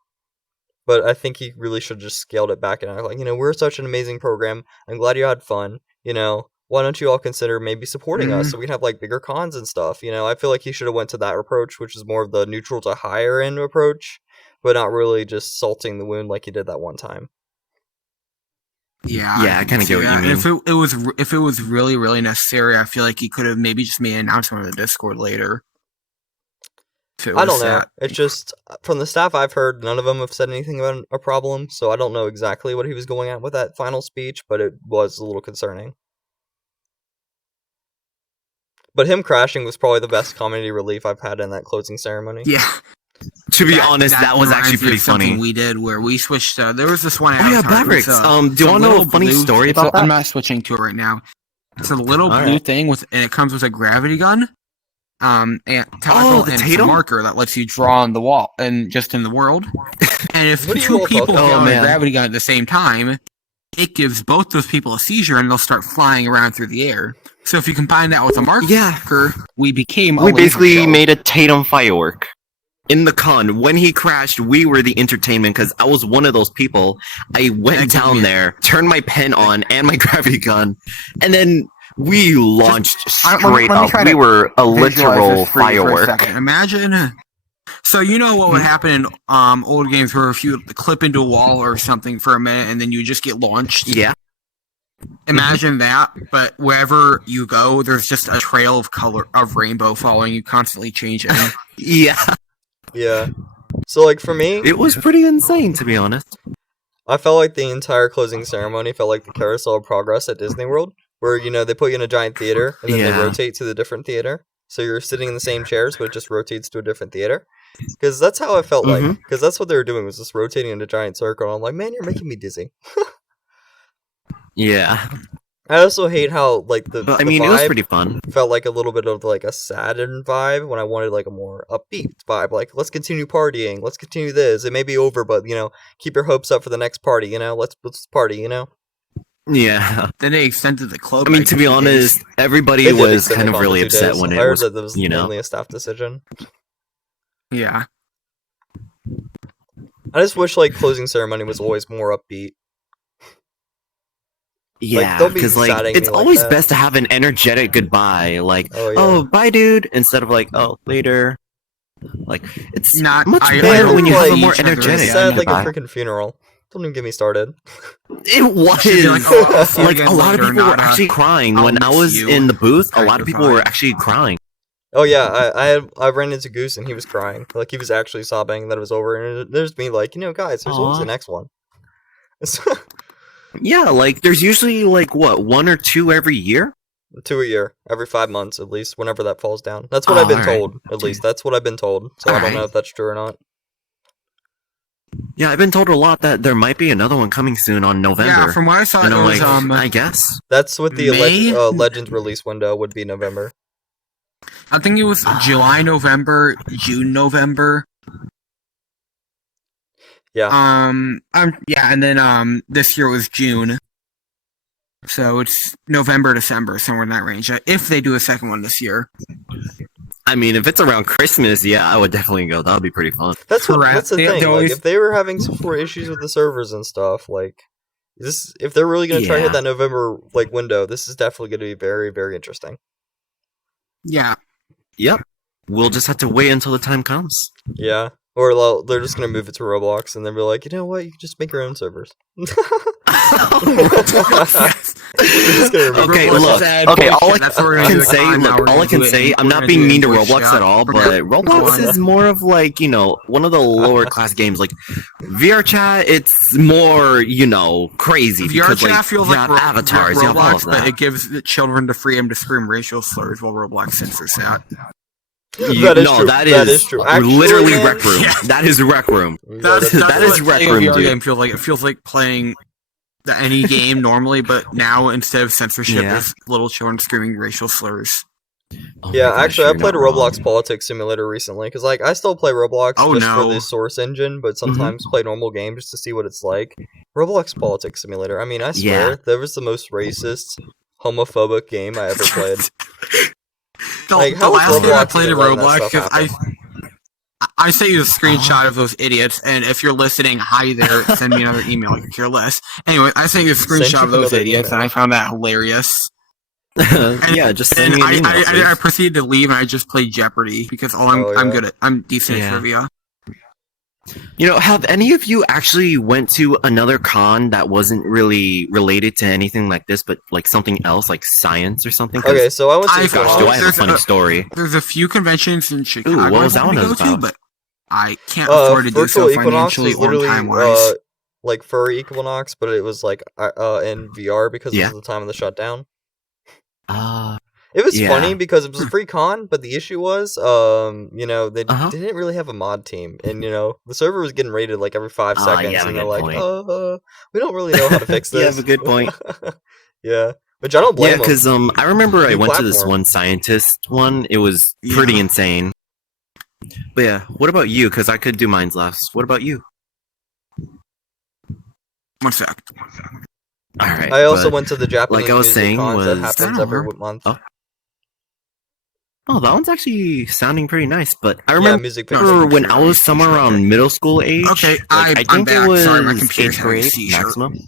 but I think he really should have just scaled it back and act like, you know, we're such an amazing program, I'm glad you had fun, you know, why don't you all consider maybe supporting us so we can have, like, bigger cons and stuff, you know, I feel like he should have went to that approach, which is more of the neutral to higher end approach, but not really just salting the wound like he did that one time. Yeah, I kind of get what you mean. If it was really, really necessary, I feel like he could have maybe just made an announcement on the Discord later. I don't know. It's just, from the staff I've heard, none of them have said anything about a problem, so I don't know exactly what he was going at with that final speech, but it was a little concerning. But him crashing was probably the best comedy relief I've had in that closing ceremony. Yeah. To be honest, that was actually pretty funny. We did where we switched. There was this one. Oh yeah, Mavericks. Do you want to know a funny story about that? I'm not switching to it right now. It's a little blue thing and it comes with a gravity gun. And it's a marker that lets you draw on the wall and just in the world. And if 2 people get on a gravity gun at the same time, it gives both those people a seizure and they'll start flying around through the air. So if you combine that with a marker, we basically made a Tatum firework. In the con, when he crashed, we were the entertainment because I was one of those people. I went down there, turned my pen on and my gravity gun, and then we launched straight up. We were a literal firework. Imagine. So you know what would happen in old games where if you clip into a wall or something for a minute and then you just get launched? Yeah. Imagine that, but wherever you go, there's just a trail of rainbow following you, constantly changing. Yeah. Yeah. So, like, for me, it was pretty insane, to be honest. I felt like the entire closing ceremony felt like the Carousel of Progress at Disney World, where, you know, they put you in a giant theater, and then they rotate to the different theater. So you're sitting in the same chairs, but it just rotates to a different theater. Because that's how I felt like. Because that's what they were doing, was just rotating in a giant circle, and I'm like, man, you're making me dizzy. Yeah. I also hate how, like, the it was pretty fun. Felt like a little bit of, like, a saddened vibe when I wanted, like, a more upbeat vibe. Like, let's continue partying. Let's continue this. It may be over, but, you know, keep your hopes up for the next party, you know? Let's party, you know? Yeah. Then they extended the club. I mean, to be honest, everybody was kind of really upset when it was, that was mainly a staff decision. Yeah. I just wish, like, closing ceremony was always more upbeat. Yeah, because like it's always best to have an energetic goodbye, like oh bye dude, instead of like oh later. Like it's not much better when you have a more energetic. It's sad like a freaking funeral. Don't even get me started. It was like a lot of people were actually crying when I was in the booth. A lot of people were actually crying. Oh yeah, I ran into Goose and he was crying. Like he was actually sobbing that it was over. And there's me like, you know, guys, there's always the next one. Yeah, like there's usually like what 1 or 2 every year. 2 a year, every 5 months at least, whenever that falls down. That's what I've been told. At least that's what I've been told. So I don't know if that's true or not. Yeah, I've been told a lot that there might be another one coming soon on November. Yeah, from what I saw, it was, I guess that's what the Legends release window would be November. I think it was July, November, June, November. Yeah. And then this year was June. So it's November, December, somewhere in that range. If they do a second one this year. I mean, if it's around Christmas, yeah, I would definitely go. That would be pretty fun. That's the thing. They Like, always- if they were having some sort of issues with the servers and stuff, like if they're really gonna try to hit that November like window, this is definitely gonna be very, very interesting. Yeah. Yep. We'll just have to wait until the time comes. Yeah. Or they're just gonna move it to Roblox and then be like, you know what, you can just make your own servers. Okay, look. Okay, all I can say, I'm not being mean to Roblox at all, but Roblox is more of like, you know, one of the lower class games. Like VR chat, it's more, you know, crazy VR because chat like feels you like have avatars, you have all Roblox, of but that. it gives the children the freedom to scream racial slurs while Roblox censors that. That is true. Actually, literally man, Rec Room. Yeah. That is Rec Room. That's that is what Rec playing a Room, VR dude. game feels like. It feels like playing any game normally, but now instead of censorship, Yeah. there's little children screaming racial slurs. Oh Yeah, my gosh, actually, I you're played a not Roblox wrong. politics simulator recently because, like, I still play Roblox Oh, just for no. the source engine, but sometimes play normal games just to see what it's like. Roblox politics simulator. I mean, I swear, Yeah. that was the most racist, homophobic game I ever played. The Like, how is last game I Roblox played in even letting that Roblox, stuff because I sent you a screenshot of those idiots, and if you're listening, hi there, send me another email, I could care less. Anyway, I sent you a Send screenshot you of those another idiots, email. and I found that hilarious. Yeah, just send And me an email, I please. proceeded to leave, and I just played Jeopardy, because Oh, I'm yeah. good at, I'm decent Yeah. at trivia. You know, have any of you actually went to another con that wasn't really related to anything like this, but like something else, like science or something? 'Cause, Okay, so I went to I- gosh, Equinox. do I have a There's funny a- story? There's a few conventions in Chicago what was I that want one to go about? to, but I can't afford to do so Virtual Equinox financially was or literally time-wise. like Furry Equinox, but it was like in VR because Yeah. it was the time of the shutdown. Ah, It was Yeah. funny because it was a free con, but the issue was, you know, they Uh-huh. didn't really have a mod team, and you know, the server was getting raided like every 5 Ah, seconds, you have a and they're good like, point. we don't really know how to fix this. You have a good point. Yeah, which I don't blame yeah, them. because I remember I New went to this platform. one scientist one. It was pretty Yeah. insane. But yeah, what about you? Because I could do mine's last. What about you? 1 sec. All right. I also but- went to the Japanese like I was music saying, cons that was- happens I every don't month. Oh. Oh, that one's actually sounding pretty nice. But I Yeah, remember music when I was somewhere around middle school age. Okay, like, I I'm think back. it was Sorry, my computer's 8th having a grade seizure. maximum.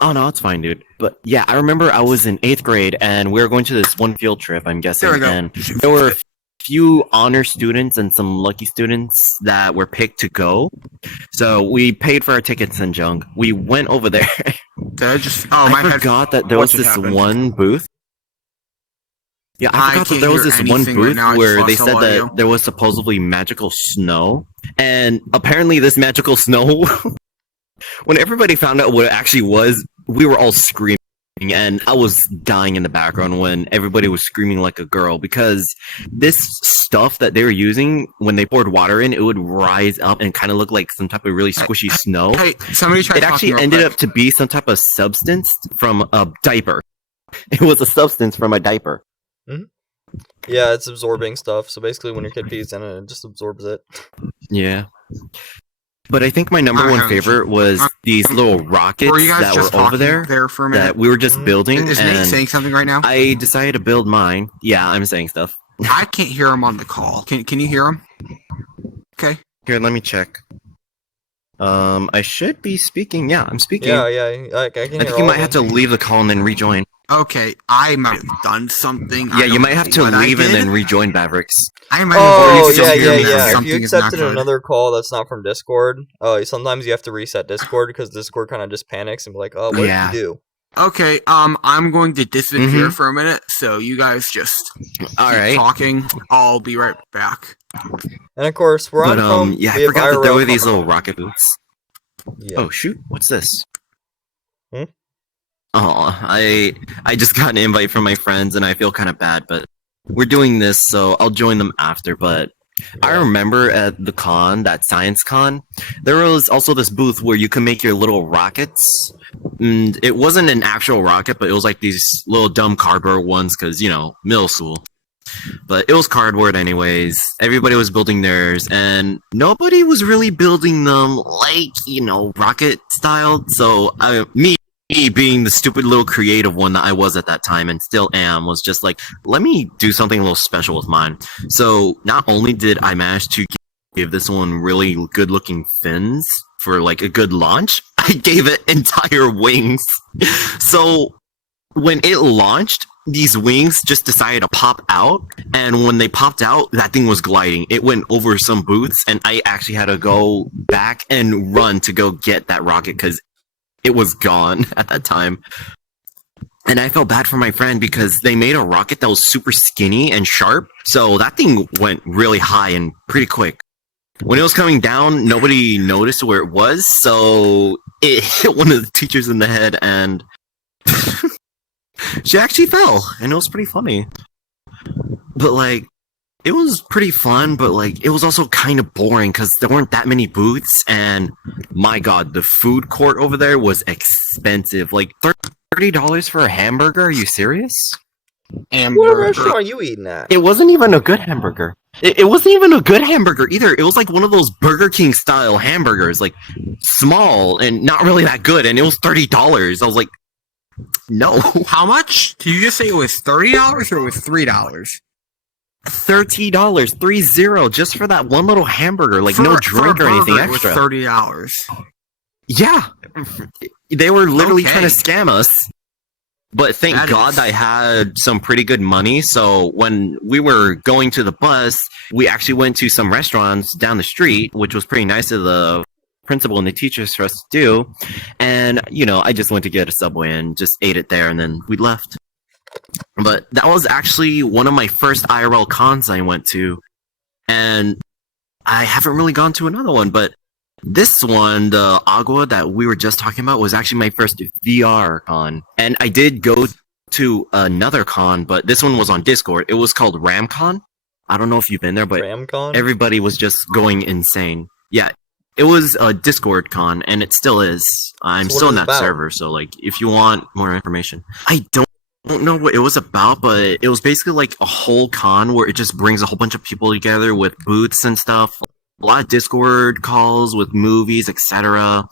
Oh no, it's fine, dude. But yeah, I remember I was in 8th grade and we were going to this one field trip. I'm guessing, There we go. and there were a few honor students and some lucky students that were picked to go. So we paid for our tickets and junk. We went over there. Did I just? Oh, my I head. forgot that there what was just this happened? one booth. Yeah, I I forgot that can't there was hear this one anything right booth now, I just where lost they all said audio. that there was supposedly magical snow, and apparently this magical snow, when everybody found out what it actually was, we were all screaming, and I was dying in the background when everybody was screaming like a girl because this stuff that they were using, when they poured water in, it would rise up and kind of look like some type of really squishy snow. Hey, somebody tried. It actually ended up to be some type of substance from a diaper. It was a substance from a diaper. Yeah, it's absorbing stuff. So basically, when your kid pees in it, it just absorbs it. Yeah. But I think my number one favorite was these little rockets Were you guys that just were over talking there for a minute? that we were just building. Is Nate and saying something right now? I decided to build mine. Yeah, I'm saying stuff. I can't hear him on the call. Can you hear him? Okay. Here, let me check. I should be speaking. Yeah, I'm speaking. Yeah, I can hear I think all you might of have them. to leave the call and then rejoin. Okay, I might have done something. I Yeah, you don't might have know to what I leave and did. then rejoin Mavericks. I might have Oh, already yeah, still hear yeah, me, yeah. If something you is not accepted good. another call that's not from Discord, sometimes you have to reset Discord because Discord kind of just panics and be like, "Oh, what Yeah. did you Okay, I'm going to disappear Mhm. for a minute, so you guys just All keep right. talking. I'll be right back. do?" And of course, we're on But home. yeah, we I have forgot that there IRL were these coming. little rocket boots. Yeah. Oh shoot, what's this? Hmm? Oh, I just got an invite from my friends and I feel kind of bad, but we're doing this, so I'll join them after. But I Yeah. remember at the con, that science con, there was also this booth where you can make your little rockets. And it wasn't an actual rocket, but it was like these little dumb cardboard ones, because, you know, middle school. But it was cardboard anyways. Everybody was building theirs, and nobody was really building them like, rocket style. So me being the stupid little creative one that I was at that time and still am, was just like, let me do something a little special with mine. So not only did I manage to give this one really good looking fins for like a good launch, I gave it entire wings. So when it launched, these wings just decided to pop out, and when they popped out, that thing was gliding. It went over some booths, and I actually had to go back and run to go get that rocket because it was gone at that time. And I felt bad for my friend because they made a rocket that was super skinny and sharp, so that thing went really high and pretty quick. When it was coming down, nobody noticed where it was, so it hit one of the teachers in the head, and she actually fell, and it was pretty funny. But, like, it was pretty fun, but, like, it was also kind of boring because there weren't that many booths, and my god, the food court over there was expensive. Like, $30 for a hamburger? Are you serious? What restaurant are you eating at? It wasn't even a good hamburger. It wasn't even a good hamburger either. It was like one of those Burger King style hamburgers, like, small and not really that good, and it was $30. I was like, no. How much? Did you just say it was $30 or it was $3? $30, 30, just for that one little hamburger, like no drink or anything extra. $30. Yeah, they were literally trying to scam us. But thank God I had some pretty good money. So when we were going to the bus, we actually went to some restaurants down the street, which was pretty nice of the principal and the teachers for us to do. And, I just went to get a Subway and just ate it there, and then we left. But that was actually one of my first IRL cons I went to. And I haven't really gone to another one, but this one, the Agua that we were just talking about, was actually my first VR con. And I did go to another con, but this one was on Discord. It was called RamCon. I don't know if you've been there, but RamCon? Everybody was just going insane. Yeah, it was a Discord con, and it still is. I'm still in that server, so like, if you want more information, I don't know what it was about, but it was basically like a whole con where it just brings a whole bunch of people together with booths and stuff. A lot of Discord calls with movies, etc.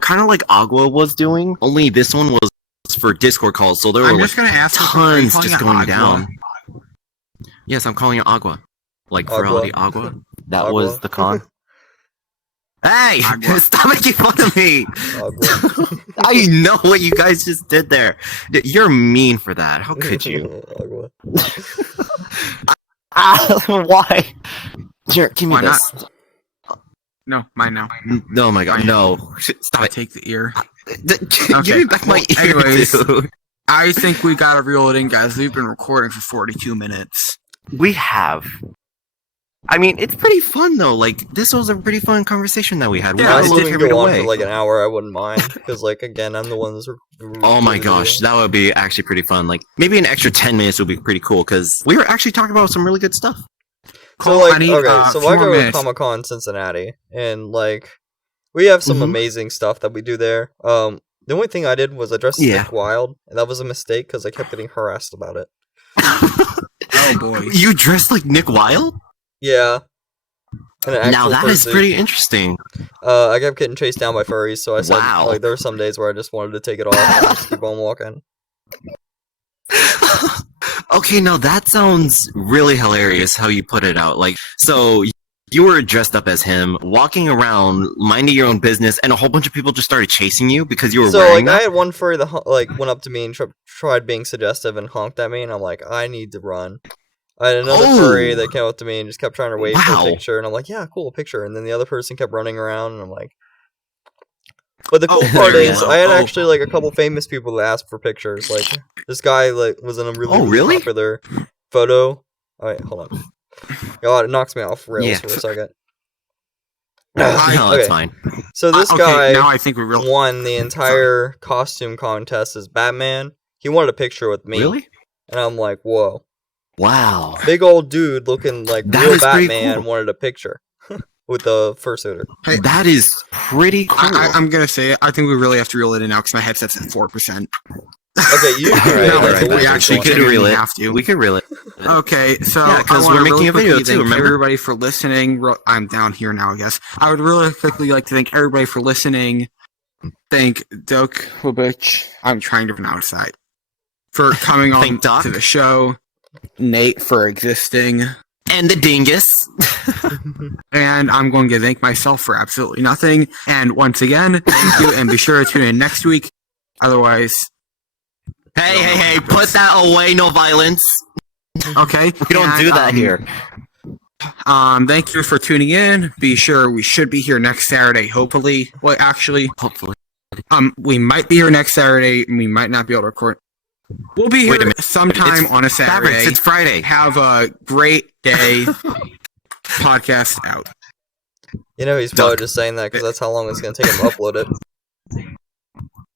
Kind of like Agua was doing. Only this one was for Discord calls, so there were tons just going down. Yes, I'm calling it Agua. Like Ferality Agua. That was the con. Hey! Stop making fun of me! I know what you guys just did there. You're mean for that. How could you? Why? Here, give me this. Not? No, mine now. Oh my god, no. Stop it. Take the ear. Give me back my ear, anyways, dude. I think we gotta reel it in, guys. We've been recording for 42 minutes. We have. I mean, it's pretty fun, though. Like, this was a pretty fun conversation that we had. Yeah, I didn't go on for like an hour. I wouldn't mind. Because, like, again, I'm the one that's... Oh my gosh, that would be actually pretty fun. Like, maybe an extra 10 minutes would be pretty cool, because we were actually talking about some really good stuff. So, like, so I go to Comic-Con Cincinnati, and, like, we have some amazing stuff that we do there. The only thing I did was I dressed as Nick Wilde, and that was a mistake, because I kept getting harassed about it. Oh boy. You dressed like Nick Wilde? Yeah. Now that is pretty interesting. I kept getting chased down by furries, so I said, like, there were some days where I just wanted to take it off and just keep on walking. Okay, now that sounds really hilarious how you put it out. Like, so you were dressed up as him, walking around, minding your own business, and a whole bunch of people just started chasing you because you were wearing that? I had one furry that went up to me and tried being suggestive and honked at me, and I'm like, I need to run. I had another furry that came up to me and just kept trying to wait for a picture, and I'm like, yeah, cool, picture. And then the other person kept running around, and I'm like... But the cool part is, I had actually, like, a couple famous people that asked for pictures. Like, this guy, like, was in a really popular photo. Oh, wait, hold on. God, it knocks me off rails for a second. No, that's fine. So this guy now I think we won the entire costume contest as Batman. He wanted a picture with me. Really? And I'm like, whoa. Wow. Big old dude looking like real Batman cool. wanted a picture. With the fursuiter. Hey, that is pretty cool. I'm gonna say it. I think we really have to reel it in now because my headset's at 4%. Okay, you can Alright, reel alright, it. alright. we actually We could genuinely reel it. have to. We could reel it. Okay, so Yeah, 'cause I wanna we're making really a video quickly too, thank remember? everybody for listening. I'm down here now, I guess. I would really quickly like to thank everybody for listening. Thank Dokovich. I'm trying to pronounce that. For coming on Thank Doc. to the show. Nate for existing. And the dingus. And I'm going to thank myself for absolutely nothing. And once again, thank you, and be sure to tune in next week. Otherwise, Hey, put that away, no violence. okay. We don't do that here. Thank you for tuning in. Be sure we should be here next Saturday, hopefully. Well, actually, Hopefully. we might be here next Saturday, and we might not be able to record. We'll be Wait a here minute. sometime on a Saturday. Fabrics, it's Friday. Have a great day. Podcast out. You know, he's probably Duck. just saying that because that's how long it's going to take him to upload it.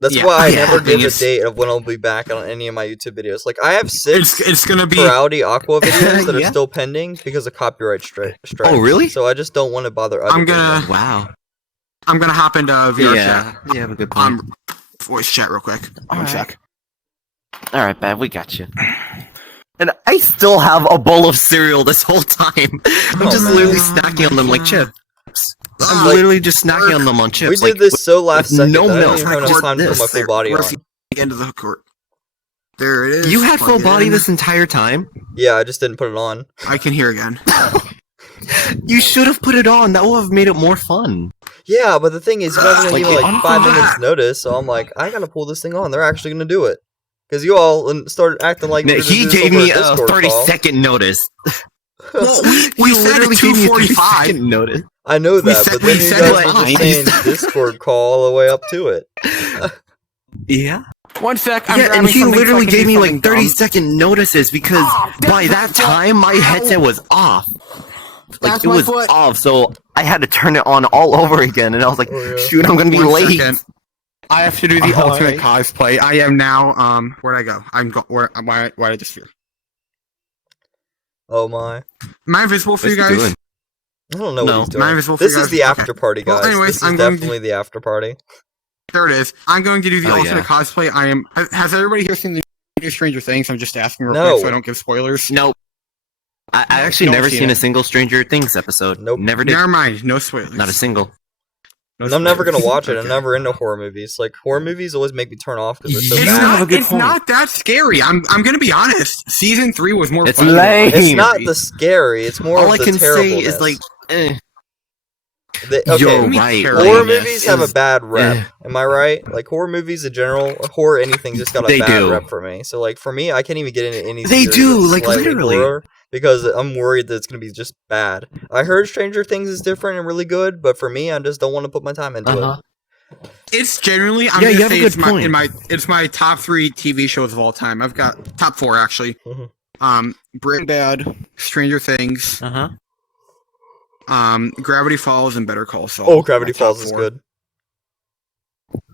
That's Yeah. why I Yeah, never the thing give a is- date of when I'll be back on any of my YouTube videos. Like, I have 6 It's gonna be. Purality Aqua videos that are Yeah. still pending because of copyright strike. Oh, really? So I just don't want to bother I'm editing gonna- them. Wow. I'm gonna hop into VR Yeah, chat. you have a good point. Voice chat real quick. One Alright. sec. All right, Bab, we got you. And I still have a bowl of cereal this whole time. I'm Oh, just man. literally snacking on them like chips. I'm Like, literally just snacking on them on chips. We did this so last with second no that I milk. didn't even have enough time to put This. my full body Where's on. the end of the court? There it is. You had Plug full it body in. this entire time? Yeah, I just didn't put it on. I can hear again. You should have put it on. That would have made it more fun. Yeah, but the thing is, you guys are going to Like, give me on like 5 for minutes that. notice, so I'm like, I gotta pull this thing on. They're actually going to do it. Because you all started acting like we were He gonna do this gave over me a Discord 30-second notice. Well, we You said literally at gave me a 2:45. 30-second notice. I know We that, said- but we then you said guys it were just fine. saying Discord call all the way up to it. Yeah. One sec. Yeah, and he literally gave me like 30 30-second notices because that's by my that foot. time my Ow. headset was off. Like That's it my was foot. off, so I had to turn it on all over again, and I was like, Oh, yeah. "Shoot, I'm gonna be late." I have to do the All ultimate right. cosplay. I am now. Where'd I go? Where? Why did I disappear? Oh my. Am I invisible for What's you he guys? doing? I don't know No. what he's Am I doing. invisible for This you is guys? the Okay. after party, Well, guys. anyways, This is I'm going to- definitely the after party. There it is. I'm going to do the Oh, ultimate yeah. cosplay. Has everybody here seen the new Stranger Things? I'm just asking real No. quick so I don't give spoilers. Nope. I No, actually don't never see seen it. a single Stranger Things episode. Nope. Never did. Never mind. No spoilers. Not a single. No And I'm never spoilers. gonna watch it. I'm Okay. never into horror movies. Like, horror movies always make me turn off because they're so You It's have bad. a good it's point. not that scary. I'm gonna be honest. Season 3 was more It's fun than lame. It's season not 3. the scary. It's more All of I the can say terribleness. is like, eh. Okay, You're me right. terrible. horror lameness movies have a is- bad rep. eh. Am I right? Like, horror movies in general, horror anything just got a They bad do. rep for me. So, like, for me, I can't even get into any They series do, that's like, slightly literally. horror because I'm worried that it's gonna be just bad. I heard Stranger Things is different and really good, but for me, I just don't want to put my time into Uh-huh. it. It's generally. I'm Yeah, gonna you have a say good it's point. it's my top 3 TV shows of all time. I've got top 4 actually. Mhm. Breaking Bad, Stranger Things, Uh-huh. Gravity Falls, and Better Call Saul. Oh, Gravity My top Falls is 4. good.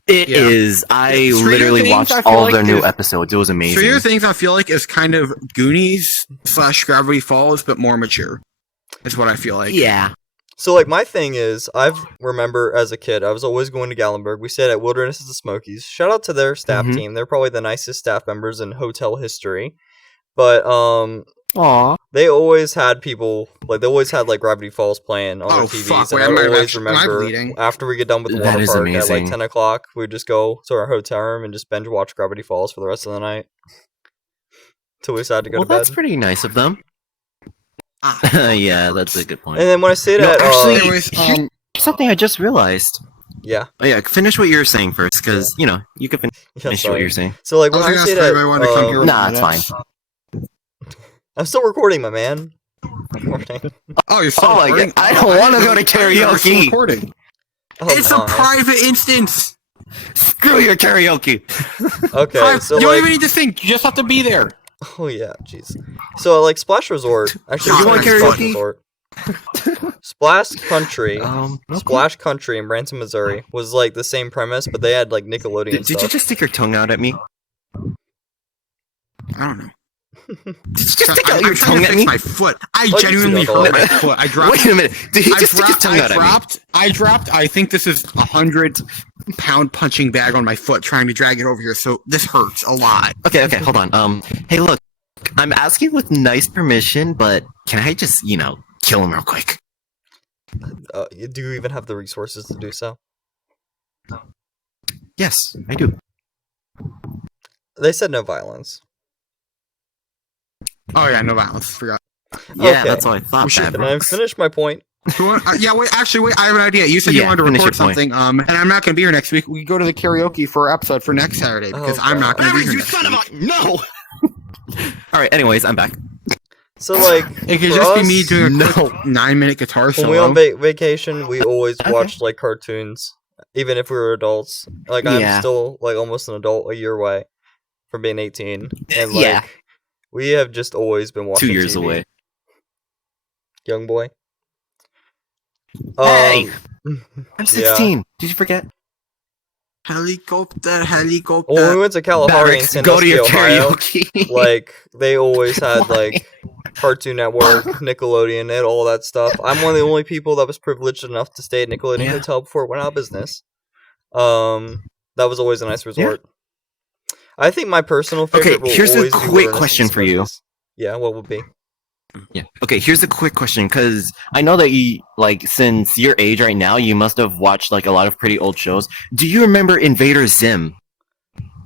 It Yeah. is. I Stranger literally Things, watched I feel all of like their new is- episodes. It was amazing. Stranger Things, I feel like, is kind of Goonies / Gravity Falls, but more mature. Is what I feel like. Yeah. So, like, my thing is, remember as a kid, I was always going to Gallenberg. We stayed at Wilderness of the Smokies. Shout out to their staff Mhm. team. They're probably the nicest staff members in hotel history. But, Aw. they always had people, like, they always had, like, Gravity Falls playing on Oh, their TVs. fuck, And wait, I I might have always actually- am I remember, bleeding? after we get done with the That water is park at, like, amazing. 10 o'clock, we'd just go to our hotel room and just binge watch Gravity Falls for the rest of the night. Till we decided to go Well, to bed. that's pretty nice of them. Ah. Yeah, that's a good point. And then when I stayed No, at, actually- Anyways, Something I just realized. yeah. Oh yeah, finish what you were saying first, because you know you can Yeah, finish what sorry. you're saying. So, like, I when was I gonna stayed ask at, if I want to come here. Nah, it's fine. I'm still recording, my man. Recording. Oh, you're still Oh my recording? god, I don't want to go to You're still karaoke. recording. Oh, It's a my. private instance. Screw your karaoke. Okay, so, you don't like, even need to think. You just have to be there. oh yeah, jeez. So, like, Splash Resort. Actually, You want Splash karaoke? Resort. Splash Country. Okay. Splash Country in Branson, Missouri was like the same premise, but they had like Nickelodeon Did you stuff. just stick your tongue out at me? I don't know. Did you just stick out I'm your trying tongue to at fix me? my foot. I you genuinely see that hurt my though. foot. I dropped. Wait a minute. Did he just stick his tongue out at me? I dropped. I think this is 100-pound punching bag on my foot, trying to drag it over here. So this hurts a lot. Okay, hold on. Hey, look, I'm asking with nice permission, but can I just, kill him real quick? Do you even have the resources to do so? Yes, I do. They said no violence. Oh yeah, no violence. Forgot. Yeah, Okay. that's what I thought. Bad Can I Rocks. finish my point? Yeah, wait. Actually, wait. I have an idea. You said you Yeah, wanted to finish record your point. something. And I'm not going to be here next week. We go to the karaoke for our episode for next Saturday because Oh, I'm not God. going to be here You next son of week. a no! Alright, anyways, I'm back. So like, It could for just be us, me doing a No. quick 9-minute guitar when solo. we on vacation, we always Okay. watched like cartoons, even if we were adults. Like I'm Yeah. still like almost an adult, a year away from being 18, and like Yeah. we have just always been watching 2 years TV. away. Young boy. Hey! I'm yeah. 16. Did you forget? Helicopter. When we went to Kalahari and Barracks, go to Sandusky, your Ohio, karaoke. like they always had Why? like Cartoon Network, Nickelodeon, and all that stuff. I'm one of the only people that was privileged enough to stay at Nickelodeon Yeah. Hotel before it went out of business. That was always a nice resort. I think my personal favorite Okay, will here's a always be quick Wilderness question for you. Expresses. Yeah, what would be? Yeah. Okay, here's a quick question, because I know that you, since your age right now, you must have watched, a lot of pretty old shows. Do you remember Invader Zim?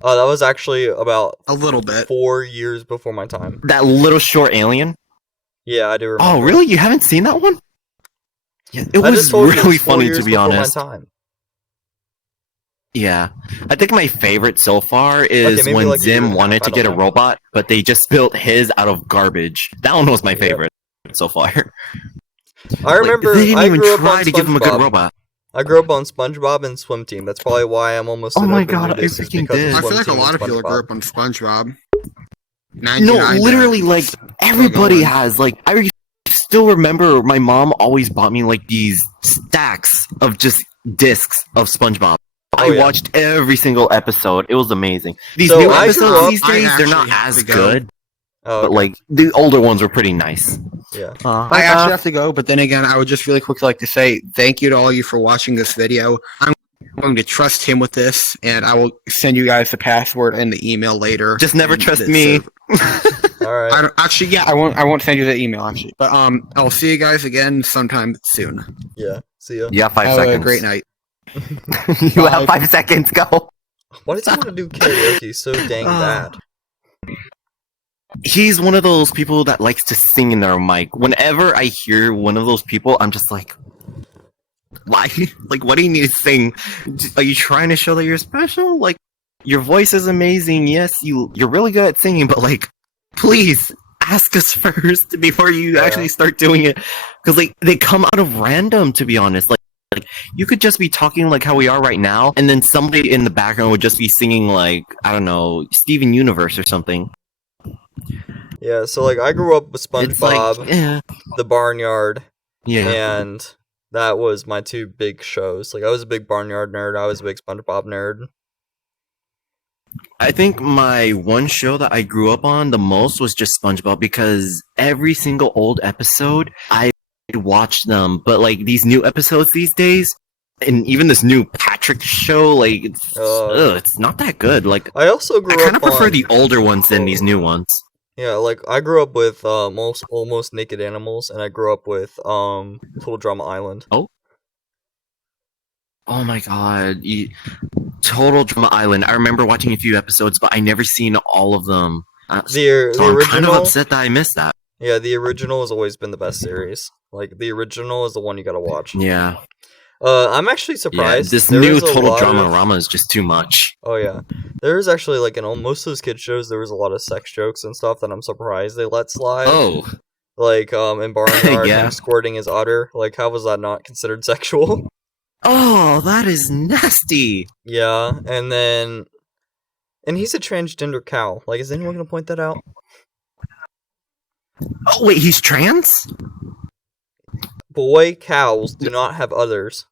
That was actually about A little bit. 4 years before my time. That little short alien? Yeah, I do remember. Oh, really? You haven't seen that one? Yeah, it I was just told you, it really was 4 funny, years to be before honest. My time. Yeah. I think my favorite so far is maybe when like a year and Zim a wanted half, to I get a don't know. robot, but they just built his out of garbage. That one was my favorite so far. I remember they didn't I even grew up try on to give him a good SpongeBob. robot. I grew up on SpongeBob and Swim Team. That's probably why I'm almost. Oh an my open God, I nudist, is freaking because of did. I Swim feel like a Team lot and of people SpongeBob. grew up on SpongeBob. No, 99 literally, days. everybody going. has. I still remember my mom always bought me, these stacks of just discs of SpongeBob. Oh, I yeah. watched every single episode. It was amazing. These So new I grew episodes up- these I days, they're not actually have as to go. good, Oh, but, okay. the older ones were pretty nice. Yeah. I actually have to go, but then again, I would just really quickly like to say thank you to all you for watching this video. I'm going to trust him with this, and I will send you guys the password and the email later. Just never And trust the me. All right. I don't, actually, yeah, I won't send you the email actually, but I'll see you guys again sometime soon. Yeah. See ya. You have 5 Have seconds. a great night. You have 5 seconds. Go. Why did you want to do karaoke so dang bad? He's one of those people that likes to sing in their mic. Whenever I hear one of those people, I'm just like, why? What do you need to sing? Are you trying to show that you're special? Your voice is amazing. Yes, you're really good at singing, but please ask us first before you actually start doing it. Because they come out of random, to be honest. You could just be talking like how we are right now, and then somebody in the background would just be singing I don't know, Steven Universe or something. Yeah. So I grew up with It's SpongeBob, yeah. The Barnyard, Yeah. and that was my two big shows. I was a big Barnyard nerd. I was a big SpongeBob nerd. I think my one show that I grew up on the most was just SpongeBob, because every single old episode I watched them, but these new episodes these days, and even this new Patrick show, it's not that good. I also grew I kind up of prefer on, the older ones than these new ones. Yeah, I grew up with almost naked animals, and I grew up with Total Drama Island. Oh my god, Total Drama Island. I remember watching a few episodes, but I never seen all of them. The So I'm original, kind of upset that I missed that. yeah, the original has always been the best series. The original is the one you gotta watch. Yeah. I'm actually Yeah, surprised. this there new is a Total lot Drama of- Rama is just too much. Oh yeah, there's actually in most of those kids shows there was a lot of sex jokes and stuff that I'm surprised they let slide. Oh, In Barnyard, Yeah. him squirting his otter. How was that not considered sexual? oh, that is nasty. Yeah, and he's a transgender cow. Is anyone gonna point that out? Oh wait, he's trans? Boy cows do not have others.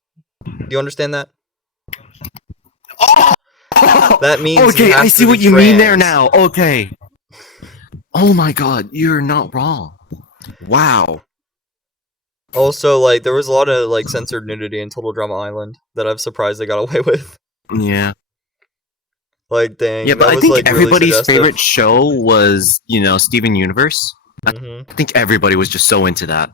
Do you understand that? Oh! That means he okay, has I to see be what you mean there trans. now. Okay. Oh my god, you're not wrong. Wow. Also, like, there was a lot of, like, censored nudity in Total Drama Island that I'm surprised they got away with. Yeah. Like, dang, Yeah, but that I was, think like, really everybody's suggestive. favorite show was, Steven Universe. Mm-hmm. I think everybody was just so into that.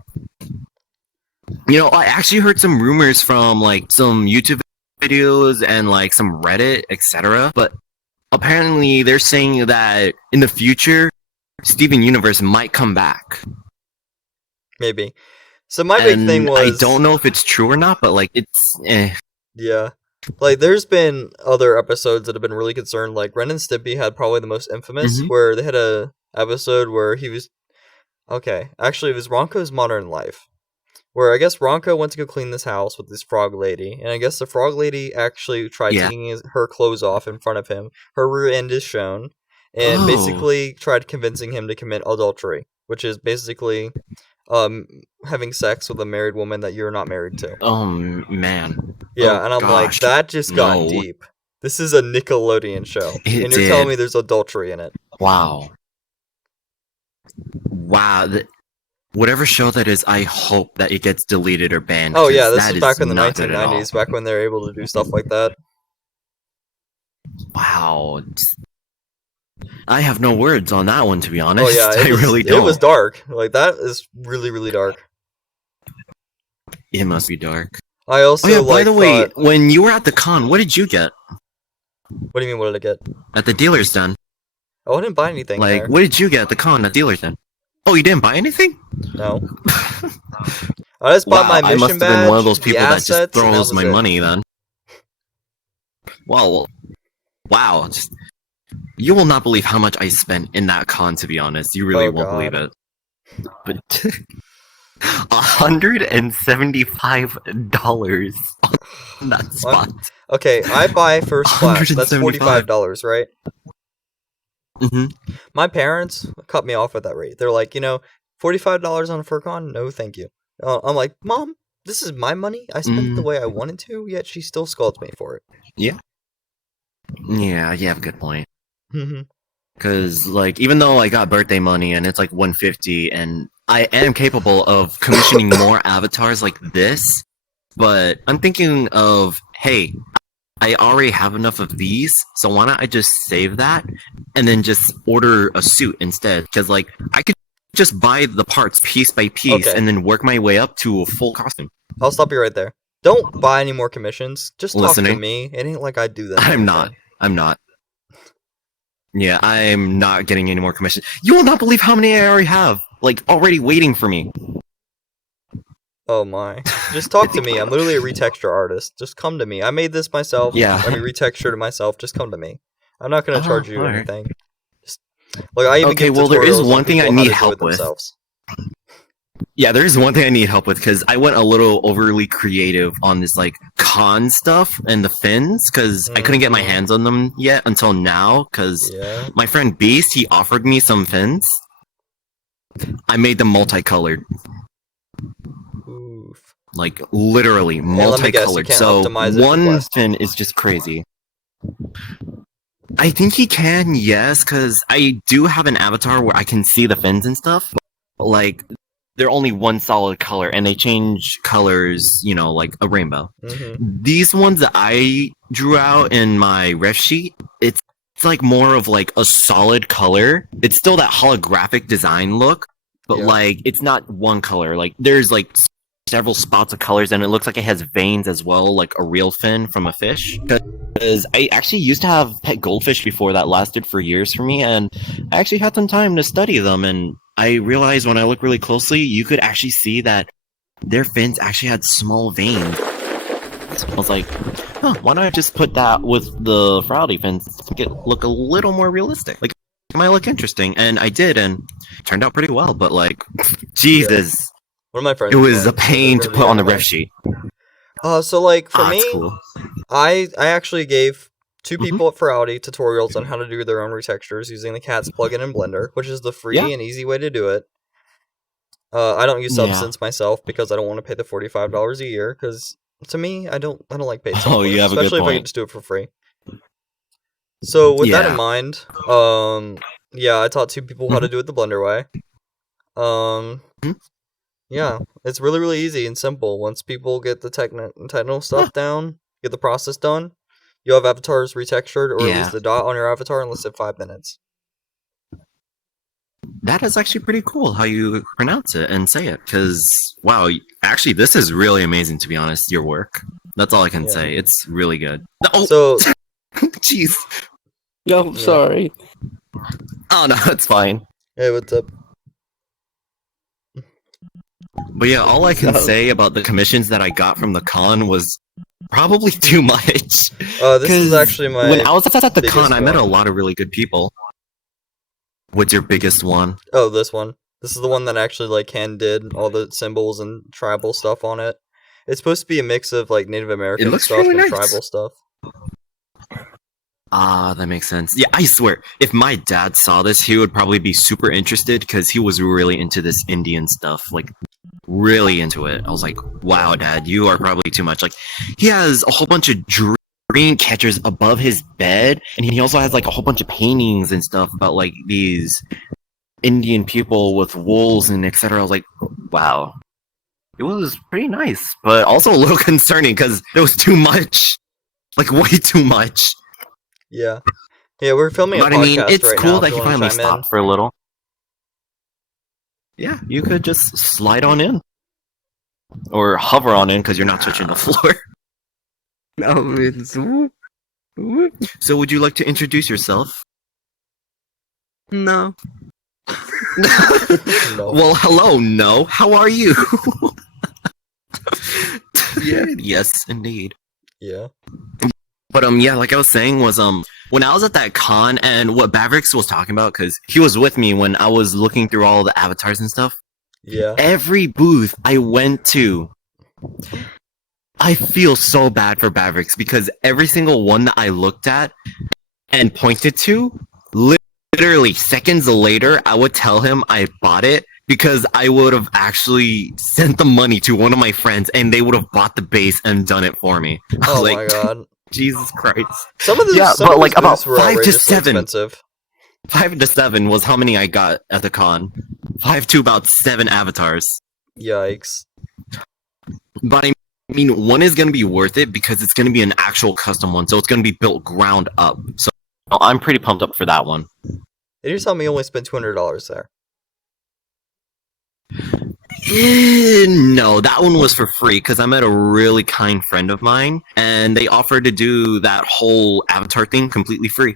I actually heard some rumors from, like, some YouTube videos and, like, some Reddit, etc. But apparently they're saying that in the future, Steven Universe might come back. Maybe. So my big thing And was... I don't know if it's true or not, but, like, it's... Yeah. Like, there's been other episodes that have been really concerned. Like, Ren and Stimpy had probably the most infamous, Mhm. where they had a episode where he was... Okay, actually, it was Ronco's Modern Life. Where I guess Ronco went to go clean this house with this frog lady, and I guess the frog lady actually tried Yeah. taking her clothes off in front of him. Her rear end is shown, and Oh. basically tried convincing him to commit adultery, which is basically having sex with a married woman that you're not married to. Oh, man. Yeah, Oh, and I'm like, gosh. that just got No. deep. This is a Nickelodeon show, It and you're telling did. me there's adultery in it. Wow. Whatever show that is, I hope that it gets deleted or banned. Oh yeah, this that is back in the not good at all. 1990s, back when they were able to do stuff like that. Wow. I have no words on that one, to be honest. Oh yeah, I really don't. It was dark. Like, that is really, really dark. It must be dark. I also, Oh yeah, like, by the way, thought... when you were at the con, what did you get? What do you mean, what did I get? At the dealer's den? Oh, I didn't buy anything Like, there. what did you get at the con at dealer's den? Oh, you didn't buy anything? No. I just bought my I mission must have badge, been one of those people the that assets, just and that throws was my it. money then. Well, wow. You will not believe how much I spent in that con, to be honest. You really Oh, won't God. believe it. But $175 on that spot. Okay, I buy first class. That's $175. $45, right? Mm-hmm. My parents cut me off at that rate. They're like, $45 on a FurCon? No, thank you. I'm like, Mom, this is my money. I spent it the way I wanted to, yet she still scolds me for it. Yeah. Yeah, you have a good point. Mm-hmm. Because, like, even though I got birthday money and it's like $150, and I am capable of commissioning more avatars like this, but I'm thinking of, hey, I already have enough of these, so why don't I just save that and then just order a suit instead? Because, like, I could just buy the parts piece by piece Okay. and then work my way up to a full costume. I'll stop you right there. Don't buy any more commissions. Just talk to Listening? me. It ain't like I do that. I'm not. Yeah, I'm not getting any more commissions. You will not believe how many I already have, like, already waiting for me. Oh my. Just talk to me. I'm literally a retexture artist. Just come to me. I made this myself. Yeah. I mean, retextured it myself. Just come to me. I'm not going to charge you alright. anything. Just, look, I even Okay, give well, there is tutorials on one thing I people how need to do help it with. themselves. Yeah, there is one thing I need help with, because I went a little overly creative on this, like, con stuff and the fins, because I couldn't get my hands on them yet until now, because Yeah. my friend Beast, he offered me some fins. I made them multicolored. Oof. Like, literally let me guess, you multicolored. can't So, optimize it for one Quest. fin is just crazy. I think he can, yes, because I do have an avatar where I can see the fins and stuff. But, like, they're only one solid color, and they change colors, like a rainbow. Mm-hmm. These ones that I drew out in my ref sheet, it's like more of like a solid color. It's still that holographic design look, but Yeah. like it's not one color. Like there's like several spots of colors, and it looks like it has veins as well, like a real fin from a fish. Because I actually used to have pet goldfish before that lasted for years for me, and I actually had some time to study them, and I realized when I look really closely, you could actually see that their fins actually had small veins. So I was like, huh, why don't I just put that with the frowdy fins to make it look a little more realistic? Like, it might look interesting. And I did, and it turned out pretty well, but like, Jesus. One of my friends. It was a did, so pain they're to gonna put be on the anime. ref sheet. So like for It's me, cool. I actually gave two people at Furries tutorials on how to do their own retextures using the Cats plugin in Blender, which is the free and easy way to do it. I don't use Substance myself because I don't want to pay the $45 a year. Because to me, I don't like paid software, you have a good especially if I can point. just do it for free. So with that Yeah. in mind, Yeah, I taught 2 people how to Mhm. do it the Blender way. Mhm. Yeah, it's really, really easy and simple. Once people get the technical stuff down, get the process done, you'll have avatars retextured, or at least Yeah, the dot on your avatar in less than 5 minutes. that is actually pretty cool how you pronounce it and say it. Because wow, actually, this is really amazing. To be honest, your work. That's all I can Yeah. say. It's really good. Oh, So, jeez. Yo, Yeah. sorry. Oh no, it's fine. hey, what's up? But yeah, all I can No. say about the commissions that I got from the con was probably too much. This is 'Cause actually my when I was at the con, biggest I met a one. lot of really good people. What's your biggest one? Oh, this one. This is the one that actually like Ken did all the symbols and tribal stuff on it. It's supposed to be a mix of like Native American looks stuff really and nice. tribal stuff. Ah, that makes sense. Yeah, I swear, if my dad saw this, he would probably be super interested because he was really into this Indian stuff, like really into it. I was like, wow, Dad, you are probably too much. Like, he has a whole bunch of dream catchers above his bed, and he also has like a whole bunch of paintings and stuff about like these Indian people with wolves and etc. I was like, wow. It was pretty nice, but also a little concerning because there was too much. Like, way too much. Yeah. Yeah, we're filming a But I mean, podcast it's right cool now. that If he you want to finally chime in. stopped for a little. Yeah, you could just slide on in. Or hover on in because you're not touching the floor. No, it's whoop, whoop. So would you like to introduce yourself? No. No. Well, hello, no. How are you? Yeah. Yes, indeed. Yeah. But yeah, like I was saying was when I was at that con and what Bavrix was talking about, because he was with me when I was looking through all the avatars and stuff. Yeah. Every booth I went to, I feel so bad for Bavrix because every single one that I looked at and pointed to, literally seconds later, I would tell him I bought it because I would have actually sent the money to one of my friends and they would have bought the base and done it for me. I was Oh like, my god. Jesus Christ. Some of those, Yeah, some but of like those about booths were 5 to outrageously 7. expensive. 5 to 7 was how many I got at the con. 5 to about 7 avatars. Yikes. But I mean, one is going to be worth it because it's going to be an actual custom one, so it's going to be built ground up. So I'm pretty pumped up for that one. Did you tell me you only spent $200 there? No, that one was for free because I met a really kind friend of mine, and they offered to do that whole avatar thing completely free.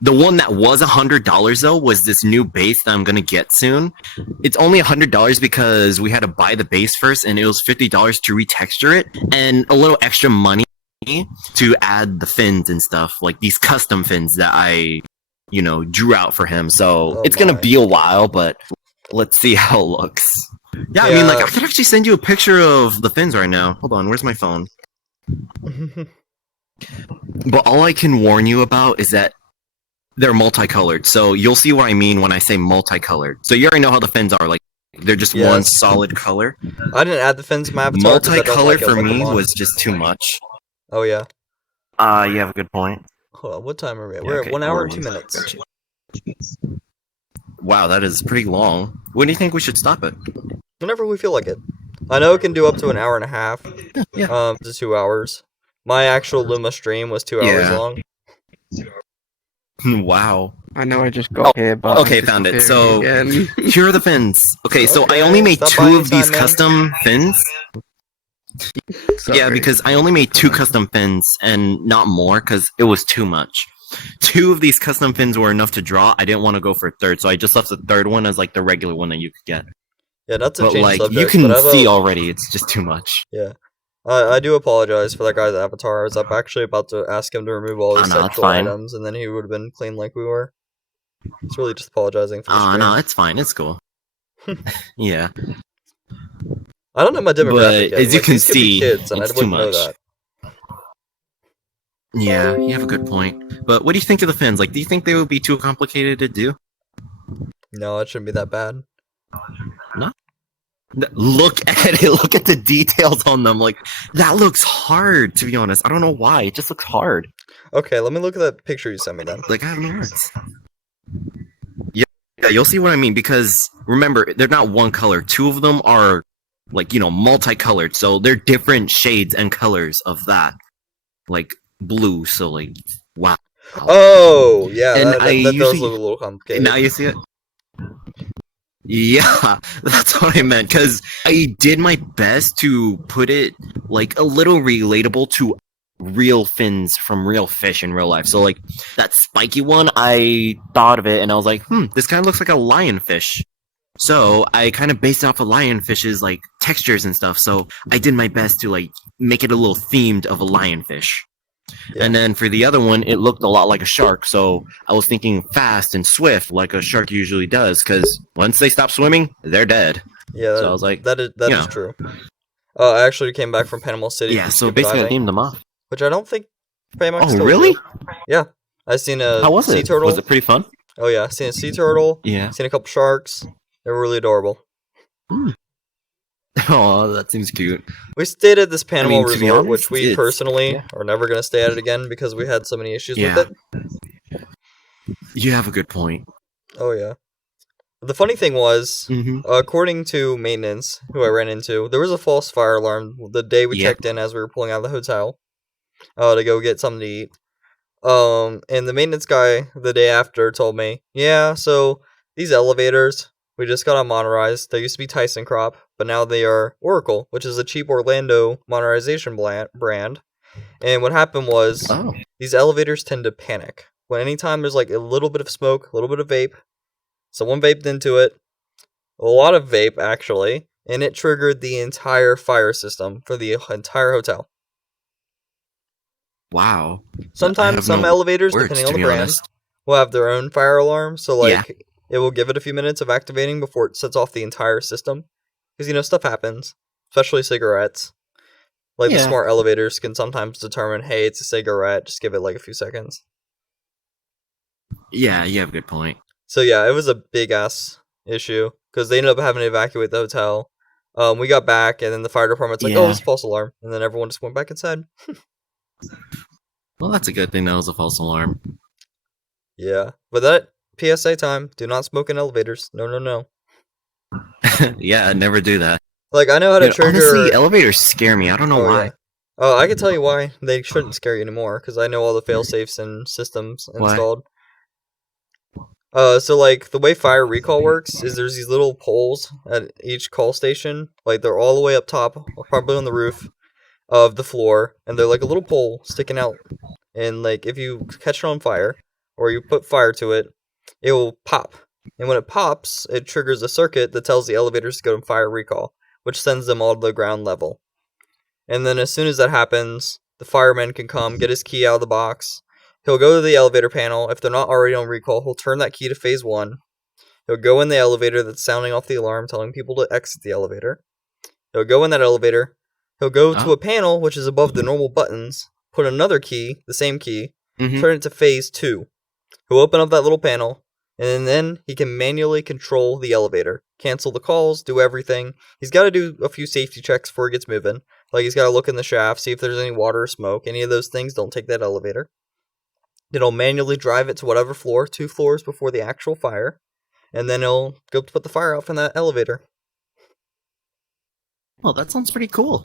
The one that was $100 though was this new base that I'm gonna get soon. It's only $100 because we had to buy the base first, and it was $50 to retexture it, and a little extra money to add the fins and stuff, like these custom fins that I, drew out for him. So Oh it's gonna my. be a while, but let's see how it looks. Yeah, I mean, like, Yeah. I could actually send you a picture of the fins right now. Hold on, where's my phone? But all I can warn you about is that they're multicolored. So you'll see what I mean when I say multicolored. So you already know how the fins are. Like, they're just one Yes. solid color. I didn't add the fins to my avatar because I don't Multicolor like it for with me them on. was just too much. Oh yeah. You have a good point. Hold on, what time are we at? Yeah, We're okay, at 1 hour and no 2 worries. minutes. Wow, that is pretty long. When do you think we should stop it? Whenever we feel like it. I know it can do up to an hour and a half. Yeah. To 2 hours. My actual Luma stream was 2 hours Yeah. long. Wow. I know I just got here, but okay, I'm found it. disappearing So- again. Here are the fins. Okay, so I Okay, only made stop by 2 of these anytime, man. custom fins. Sorry. Yeah, because I only made 2 custom fins and not more because it was too much. 2 of these custom fins were enough to draw. I didn't want to go for a third, so I just left the third one as like the regular one that you could get. Yeah, not to But change like subjects, you can but I have see a, already, it's just too much. Yeah. I do apologize for that guy's avatar. I was actually about to ask him to remove all his Oh, no, it's sexual fine. items, and then he would have been clean like we were. It's really just apologizing for the Oh stream. no, it's fine. It's cool. Yeah, I don't know my demographic but yet. as you Like, can these could be see, kids, and I it's too wouldn't know much. that. Yeah, you have a good point. But what do you think of the fins? Like, do you think they would be too complicated to do? No, it shouldn't be that bad. Look at it. Look at the details on them. Like, that looks hard, to be honest. I don't know why. It just looks hard. Okay, let me look at that picture you sent me then. Like, I have no words. Yeah, you'll see what I mean because remember, they're not one color. Two of them are like, multicolored. So they're different shades and colors of that. Like blue, so like wow. Oh, yeah, And that, I that, that does usually look a little complicated. now you see it. Yeah, that's what I meant because I did my best to put it like a little relatable to real fins from real fish in real life. So like that spiky one, I thought of it and I was like, this kind of looks like a lionfish. So I kind of based it off of lionfish's like textures and stuff. So I did my best to like make it a little themed of a lionfish. Yeah. And then for the other one, it looked a lot like a shark. So I was thinking fast and swift, like a shark usually does, because once they stop swimming, they're dead. Yeah, So I was like, that is you know. true. I actually came back from Panama City Yeah, from so scuba basically I diving, themed them off. which I don't think Baymax Oh, told really? you. Yeah, I seen a How was sea it? turtle. Was it pretty fun? Oh yeah, seen a sea turtle. Yeah. Seen a couple sharks. They were really adorable. Oh, that seems cute. We stayed at this Panama mean, to be resort, honest, which we it's- personally yeah. are never gonna stay at it again because we had so many issues Yeah. with it. You have a good point. Oh yeah. The funny thing was, Mm-hmm. according to maintenance, who I ran into, there was a false fire alarm the day we Yep. checked in as we were pulling out of the hotel to go get something to eat. And the maintenance guy the day after told me, yeah, so these elevators, we just got on Motorized. They used to be Tyson Crop, but now they are Oracle, which is a cheap Orlando motorization brand. And what happened was, Oh. these elevators tend to panic. When anytime there's like a little bit of smoke, a little bit of vape, someone vaped into it, a lot of vape actually, and it triggered the entire fire system for the entire hotel. Wow. Sometimes have some no elevators, words, depending to on the be brand, honest. will have their own fire alarm. So like Yeah. it will give it a few minutes of activating before it sets off the entire system. Because stuff happens, especially cigarettes. Like the Yeah. smart elevators can sometimes determine, hey, it's a cigarette. Just give it like a few seconds. Yeah, you have a good point. So yeah, it was a big ass issue because they ended up having to evacuate the hotel. We got back, and then the fire department's like, "Oh, Yeah. it's a false alarm," and then everyone just went back inside. Well, that's a good thing that was a false alarm. Yeah, but that PSA time: do not smoke in elevators. No, no, no. Yeah, I'd never do that. Like I know how to Dude, trigger. honestly, elevators scare me. I don't know Oh why. yeah. Oh, I can tell you why they shouldn't scare you anymore because I know all the fail safes and systems Why? installed. So like the way fire recall works is there's these little poles at each call station. Like they're all the way up top, probably on the roof of the floor, and they're like a little pole sticking out. And like if you catch it on fire or you put fire to it, it will pop. And when it pops, it triggers a circuit that tells the elevators to go to fire recall, which sends them all to the ground level. And then as soon as that happens, the fireman can come, get his key out of the box. He'll go to the elevator panel. If they're not already on recall, he'll turn that key to phase 1. He'll go in the elevator that's sounding off the alarm, telling people to exit the elevator. He'll go in that elevator. He'll go to Oh. a panel, which is above the normal buttons, put another key, the same key, Mhm. turn it to phase 2. He'll open up that little panel, and then he can manually control the elevator, cancel the calls, do everything. He's got to do a few safety checks before he gets moving. Like he's got to look in the shaft, see if there's any water or smoke. Any of those things, don't take that elevator. It'll manually drive it to whatever floor, 2 floors before the actual fire, and then he'll go put the fire out from that elevator. Well, that sounds pretty cool.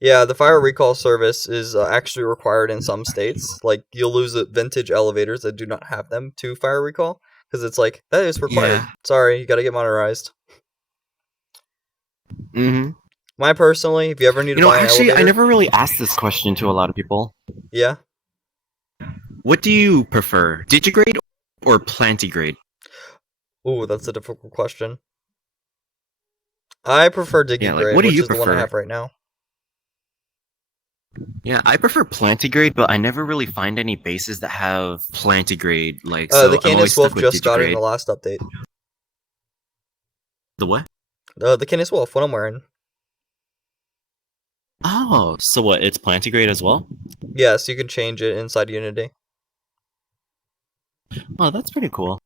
Yeah, the fire recall service is actually required in some states. Like, you'll lose vintage elevators that do not have them to fire recall, because it's like, that is required. Yeah. Sorry, you gotta get motorized. Mm-hmm. My personally, if you ever need to buy an Actually, elevator... I never really asked this question to a lot of people. Yeah? What do you prefer, digigrade or plantigrade? Ooh, that's a difficult question. I prefer Digigrade, Yeah, like, what do which you is the one I prefer? have right now. Yeah, I prefer plantigrade, but I never really find any bases that have plantigrade. Like, The so I'm always Canis stuck Wolf with just got it in digigrade. the last update. The what? The Canis Wolf, what I'm wearing. Oh, so what? It's plantigrade as well? Yes, you can change it inside Unity. Oh, that's pretty cool.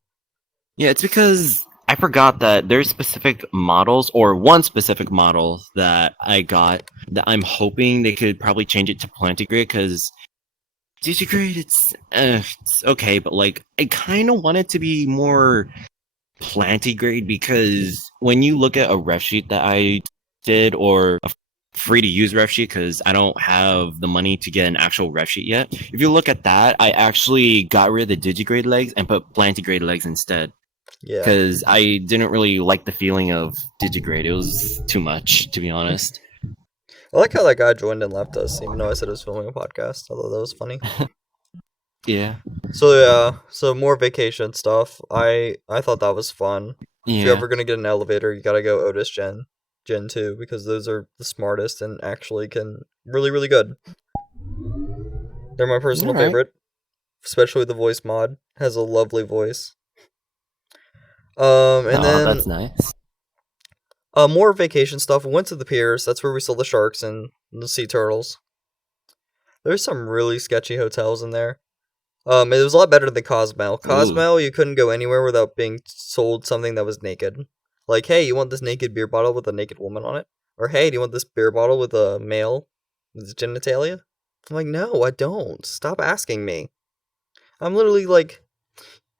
Yeah, it's because I forgot that there's specific models, or one specific model that I got that I'm hoping they could probably change it to plantigrade, because Digigrade, it's okay, but like I kind of want it to be more plantigrade because when you look at a ref sheet that I did or a free to use ref sheet because I don't have the money to get an actual ref sheet yet. If you look at that, I actually got rid of the digigrade legs and put plantigrade legs instead Yeah. because I didn't really like the feeling of digigrade. It was too much, to be honest. I like how that guy joined and left us, even though I said I was filming a podcast. I thought that was funny. Yeah. So more vacation stuff. I thought that was fun. If you're Yeah. ever gonna get an elevator, you gotta go Otis Gen 2, because those are the smartest and actually can really good. They're my personal Alright. favorite, especially the voice mod. Has a lovely voice. And Oh, then that's nice. more vacation stuff. We went to the piers. That's where we saw the sharks and the sea turtles. There's some really sketchy hotels in there. It was a lot better than Cozumel. Cozumel, you couldn't go anywhere without being sold something that was naked. Like, hey, you want this naked beer bottle with a naked woman on it? Or, hey, do you want this beer bottle with a male with genitalia? I'm like, no, I don't. Stop asking me. I'm literally, like,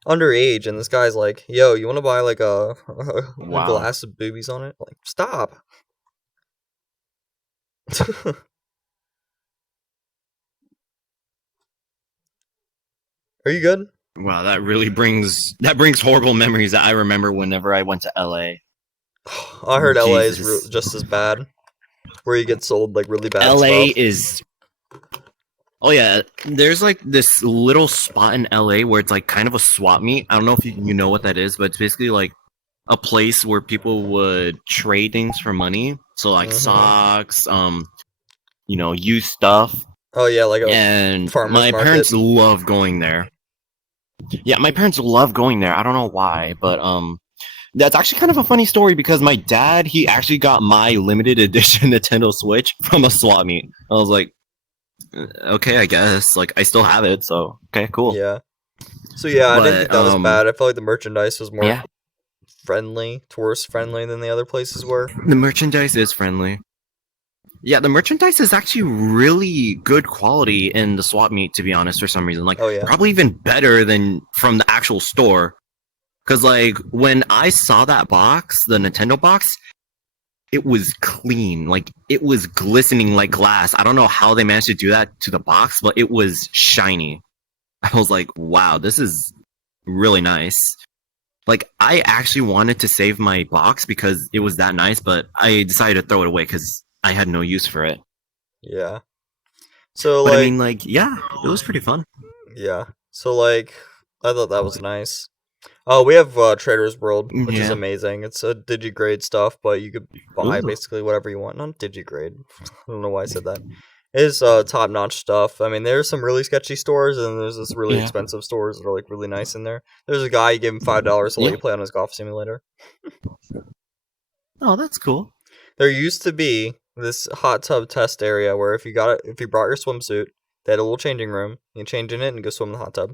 underage, and this guy's like, yo, you want to buy, like, a Wow. glass of boobies on it? Like, stop. Are you good? Wow, that really brings horrible memories that I remember whenever I went to LA. I heard LA is Jesus. just as bad. Where you get sold, like, really bad LA stuff. is Oh yeah, there's like this little spot in LA where it's like kind of a swap meet. I don't know if you know what that is, but it's basically like a place where people would trade things for money. So like Mhm. socks, used stuff. Oh, yeah, like a And farmer's my market. parents love going there. Yeah, my parents love going there. I don't know why, but that's actually kind of a funny story because my dad, he actually got my limited edition Nintendo Switch from a swap meet. I was like, okay, I guess. Like, I still have it, so okay, cool. Yeah. So yeah, I didn't think But, that was bad. I felt like the merchandise was more Yeah, friendly, tourist friendly than the other places were. the merchandise is friendly. Yeah, the merchandise is actually really good quality in the swap meet, to be honest, for some reason. Like, Oh, yeah. probably even better than from the actual store. Because, like, when I saw that box, the Nintendo box, it was clean. Like, it was glistening like glass. I don't know how they managed to do that to the box, but it was shiny. I was like, wow, this is really nice. Like, I actually wanted to save my box because it was that nice, but I decided to throw it away because I had no use for it. Yeah. So But I like, mean, like, yeah, it was pretty fun. yeah. So like, I thought that was nice. Oh, we have Trader's World, which is Yeah. amazing. It's a digigrade stuff, but you could buy Ooh. basically whatever you want. Not digigrade. I don't know why I said that. It's top notch stuff. I mean, there's some really sketchy stores, and there's this really Yeah. expensive stores that are like really nice in there. There's a guy, you give him $5 to let Yeah. you play on his golf simulator. Oh, that's cool. There used to be this hot tub test area where if you brought your swimsuit, they had a little changing room. You can change in it and go swim in the hot tub.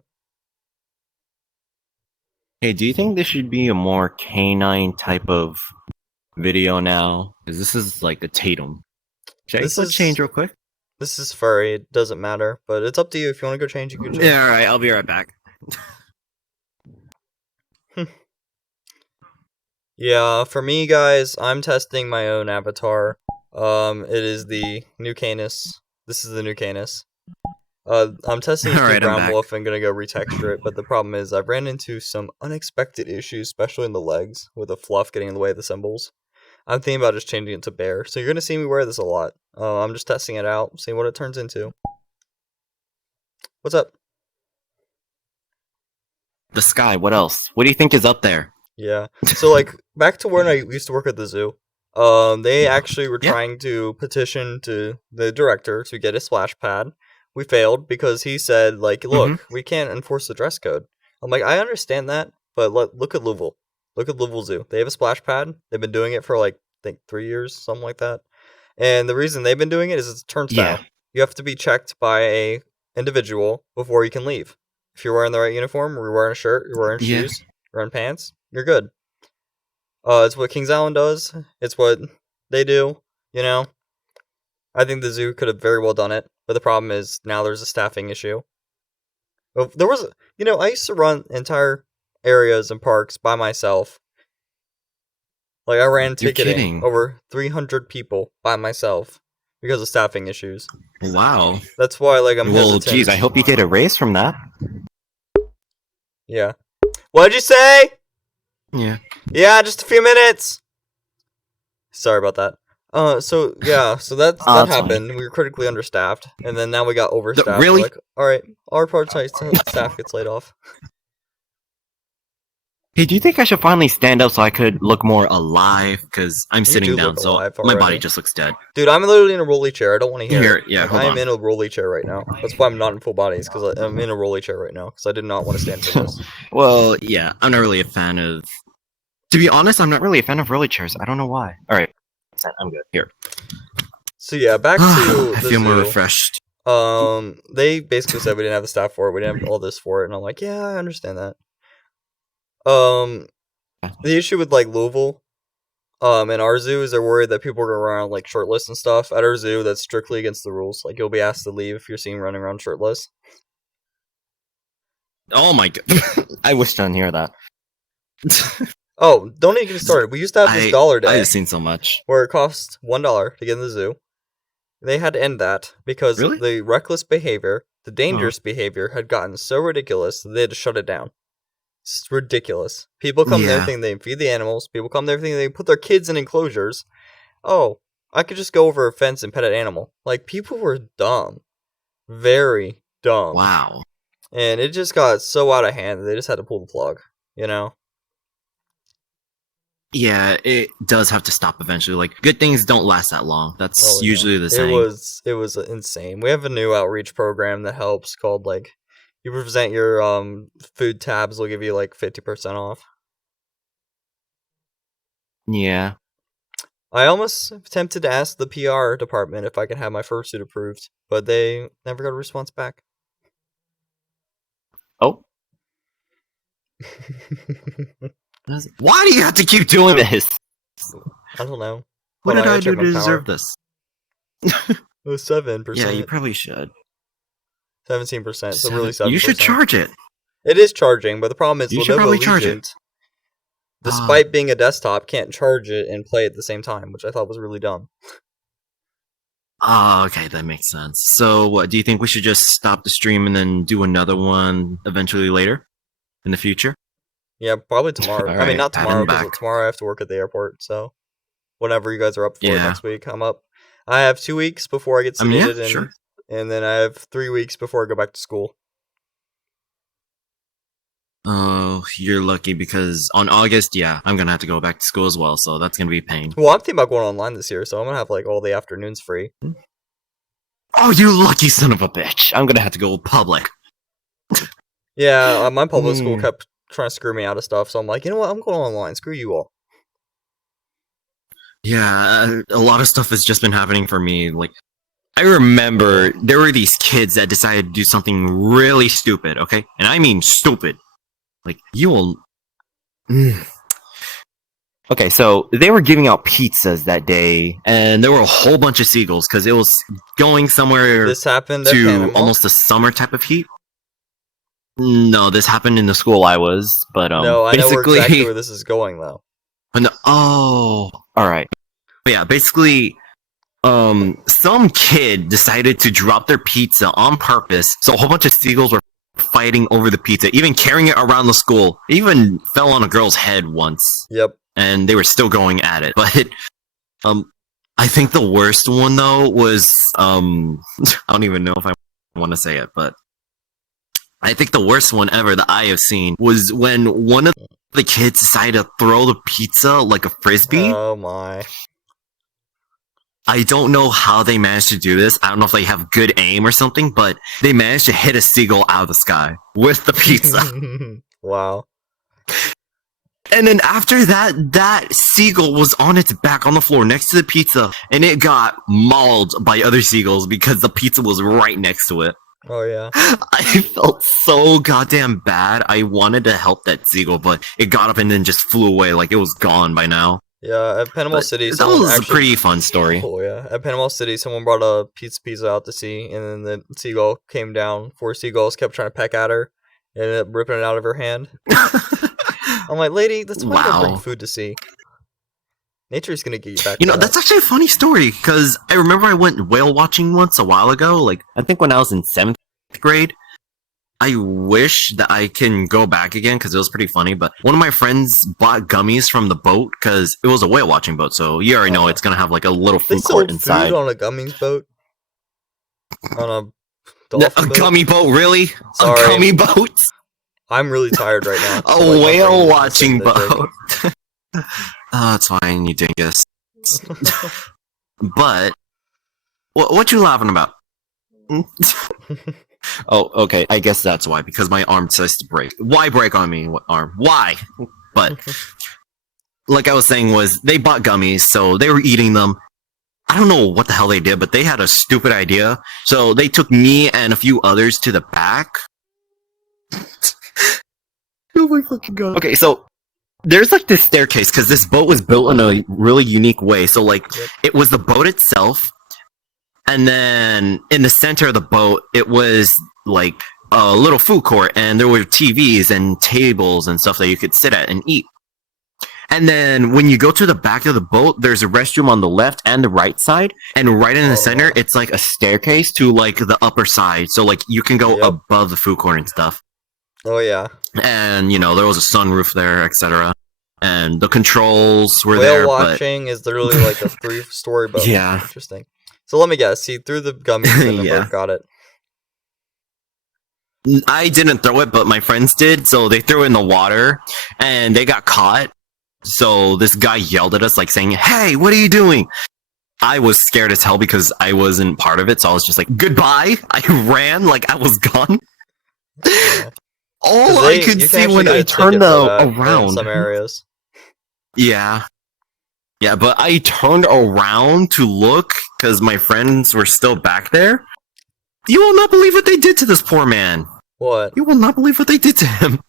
Hey, do you think this should be a more canine type of video now? Because this is like a Tatum. Should This I is- change real quick? This is furry. It doesn't matter, but it's up to you. If you want to go change, you can change. Yeah, alright, I'll be right back. Yeah, for me, guys, I'm testing my own avatar. It is the new Canis. This is the new Canis. I'm testing this new Alright, I'm brown back. wolf and gonna go retexture it, but the problem is I've ran into some unexpected issues, especially in the legs, with the fluff getting in the way of the symbols. I'm thinking about just changing it to bear, so you're gonna see me wear this a lot. I'm just testing it out, seeing what it turns into. What's up? The sky, what else? What do you think is up there? Yeah. So like back to when I used to work at the zoo. They actually were Yeah. trying to petition to the director to get a splash pad. We failed because he said like, look, we can't enforce the dress code. I'm like, I understand that, but look at Louisville. Look at Louisville Zoo. They have a splash pad. They've been doing it for like I think 3 years, something like that. And the reason they've been doing it is it's a turnstile. Yeah. You have to be checked by a individual before you can leave. If you're wearing the right uniform, or you're wearing a shirt, you're wearing Yeah. shoes, you're wearing pants, you're good. It's what Kings Island does. It's what they do, you know? I think the zoo could have very well done it, but the problem is now there's a staffing issue. Well, there was, I used to run entire areas and parks by myself. Like, I ran You're ticketing kidding. over 300 people by myself because of staffing issues. Wow. That's why, like, I'm Well, hesitant. geez, I hope you get a raise from that. Yeah. What'd you say? Yeah. Yeah, just a few minutes. Sorry about that. So that that's fine. happened. We were critically understaffed, and then now we got overstaffed. Really? We're like, all right, our part-time staff gets laid off. Hey, do you think I should finally stand up so I could look more alive? Because I'm You sitting do down, look so alive my body already. just looks dead. Dude, I'm literally in a rolly chair. I don't want to hear Here, it. yeah, Like, hold I am on. in a rolly chair right now. That's why I'm not in full bodies, because I'm in a rolly chair right now, because I did not want to stand for this. Well, yeah, I'm not really a fan of. To be honest, I'm not really a fan of rolly chairs. I don't know why. All right, I'm good. Here. So yeah, back to I the feel more zoo. refreshed. They basically said we didn't have the staff for it. We didn't have all this for it, and I'm like, yeah, I understand that. The issue with like Louisville, and our zoo is they're worried that people are gonna run around like shirtless and stuff. At our zoo, that's strictly against the rules. Like you'll be asked to leave if you're seen running around shirtless. Oh my god! I wish to hear that. Oh, don't even get me started. We used to have this dollar day I've seen so much. where it costs $1 to get in the zoo. They had to end that because Really? the reckless behavior, the dangerous behavior had gotten so ridiculous that they had to shut it down. It's ridiculous. People come there Yeah. thinking they feed the animals. People come there thinking they put their kids in enclosures. Oh, I could just go over a fence and pet an animal. Like, people were dumb. Very dumb. Wow. And it just got so out of hand that they just had to pull the plug, you know? Yeah, it does have to stop eventually. Like, good things don't last that long. That's Oh, yeah. usually the saying. It was insane. We have a new outreach program that helps called, like, you present your food tabs, they'll give you, like, 50% off. Yeah. I almost attempted to ask the PR department if I can have my fursuit approved, but they never got a response back. Oh. Why do you have to keep doing this? I don't know. What Hold did on, I do gotta check to my deserve power. this? It was 7%. Yeah, you probably should. 17%, so really 7%. You should charge it. It is charging, but the problem is You should Lenovo probably charge it. Legion, despite being a desktop, can't charge it and play at the same time, which I thought was really dumb. Oh, okay, that makes sense. So, what, do you think we should just stop the stream and then do another one eventually later? In the future? Yeah, probably tomorrow. I mean, Alright, not add tomorrow, him because back. tomorrow I have to work at the airport, so whenever you guys are up for it Yeah. next week, I'm up. I have 2 weeks before I get I mean, yeah, sedated, sure. and then I have 3 weeks before I go back to school. Oh, you're lucky because on August, yeah, I'm gonna have to go back to school as well, so that's gonna be a pain. Well, I'm thinking about going online this year, so I'm gonna have like all the afternoons free. Oh, you lucky son of a bitch! I'm gonna have to go public. Yeah, my public school Mm. kept trying to screw me out of stuff, so I'm like, you know what, I'm going online. Screw you all. Yeah, a lot of stuff has just been happening for me. Like, I remember there were these kids that decided to do something really stupid, okay? And I mean stupid. Like, you will... Okay, so they were giving out pizzas that day, and there were a whole bunch of seagulls, because it was going somewhere This happened at to Panama. almost a summer type of heat. No, this happened in the school I was, but No, I know basically, exactly where this is going, though. oh, all right. But yeah, basically, some kid decided to drop their pizza on purpose, so a whole bunch of seagulls were fighting over the pizza, even carrying it around the school. It even fell on a girl's head once, Yep. and they were still going at it. But I think the worst one though was I don't even know if I want to say it, but I think the worst one ever that I have seen was when one of the kids decided to throw the pizza like a frisbee. Oh my. I don't know how they managed to do this. I don't know if they have good aim or something, but they managed to hit a seagull out of the sky with the pizza. Wow. And then after that, that seagull was on its back on the floor next to the pizza, and it got mauled by other seagulls because the pizza was right next to it. Oh yeah. I felt so goddamn bad. I wanted to help that seagull, but it got up and then just flew away like it was gone by now. Yeah, at Panama But City, that someone was a actually. pretty fun story. Oh yeah, at Panama City, someone brought a pizza out to sea, and then the seagull came down. 4 seagulls kept trying to peck at her, and ended up ripping it out of her hand. I'm like, lady, that's why you don't bring Wow. food to sea. Nature's gonna get you back. You for know, that. that's actually a funny story because I remember I went whale watching once a while ago. Like, I think when I was in 7th grade. I wish that I can go back again because it was pretty funny. But one of my friends bought gummies from the boat because it was a whale watching boat. So you already know it's going to have like a little They food court sold inside. food on a gummies boat. On a A dolphin boat. gummy boat, really? Sorry. A gummy boat? I'm really tired right now. A so, like, my brain whale is watching just in the boat. Oh, it's fine, you dingus. But what you laughing about? Oh, okay. I guess that's why, because my arm says to break. Why break on me? What arm? Why? But like I was saying, was they bought gummies, so they were eating them. I don't know what the hell they did, but they had a stupid idea. So they took me and a few others to the back. Oh my fucking god. Okay, so there's like this staircase because this boat was built in a really unique way. So like it was the boat itself, and then in the center of the boat, it was like a little food court, and there were TVs and tables and stuff that you could sit at and eat. And then when you go to the back of the boat, there's a restroom on the left and the right side, and right in the center, it's like a staircase to like the upper side, so like you can go above the food court and stuff. Oh yeah. And you know there was a sunroof there, etc. And the controls were Whale there. watching is literally like a 3-story boat. Yeah. Interesting. So let me guess. He threw the gummies and the Yeah. bird got it. I didn't throw it, but my friends did. So they threw it in the water, and they got caught. So this guy yelled at us, like saying, "Hey, what are you doing?" I was scared as hell because I wasn't part of it. So I was just like, "Goodbye." I ran like I was gone. Yeah. All I could see when I turned around. In some areas. Yeah. Yeah, but I turned around to look because my friends were still back there. You will not believe what they did to this poor man. What? You will not believe what they did to him.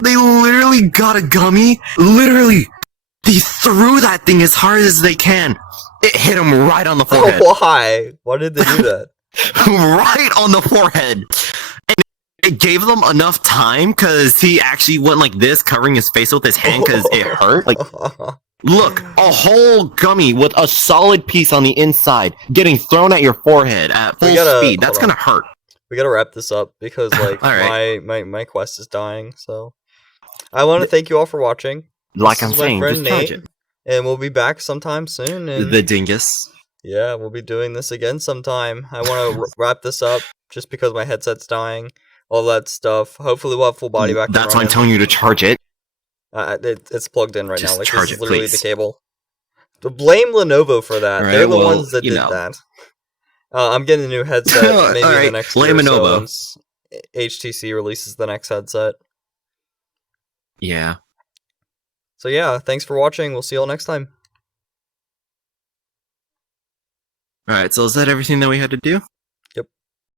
They literally got a gummy. Literally, they threw that thing as hard as they can. It hit him right on the forehead. Why? Why did they do that? Right on the forehead. And it gave them enough time because he actually went like this, covering his face with his hand because it hurt. Like, look, a whole gummy with a solid piece on the inside getting thrown at your forehead at full speed. That's gonna hurt. We gotta wrap this up because like right. my quest is dying. So I want to thank you all for watching. Like this I'm is my saying, friend just charge Nate, it. and we'll be back sometime soon. And The dingus. yeah, we'll be doing this again sometime. I want to wrap this up just because my headset's dying. All that stuff. Hopefully, we'll have full body back. That's why I'm telling you to charge it. It's plugged in right Just now. Like charge this is it, literally please. the cable. But blame Lenovo for that. All They're right, the well, ones that you did know. that. I'm getting a new headset maybe All in the right, next blame year or so Lenovo. once HTC releases the next headset. Yeah. So yeah, thanks for watching. We'll see you all next time. All right. So is that everything that we had to do?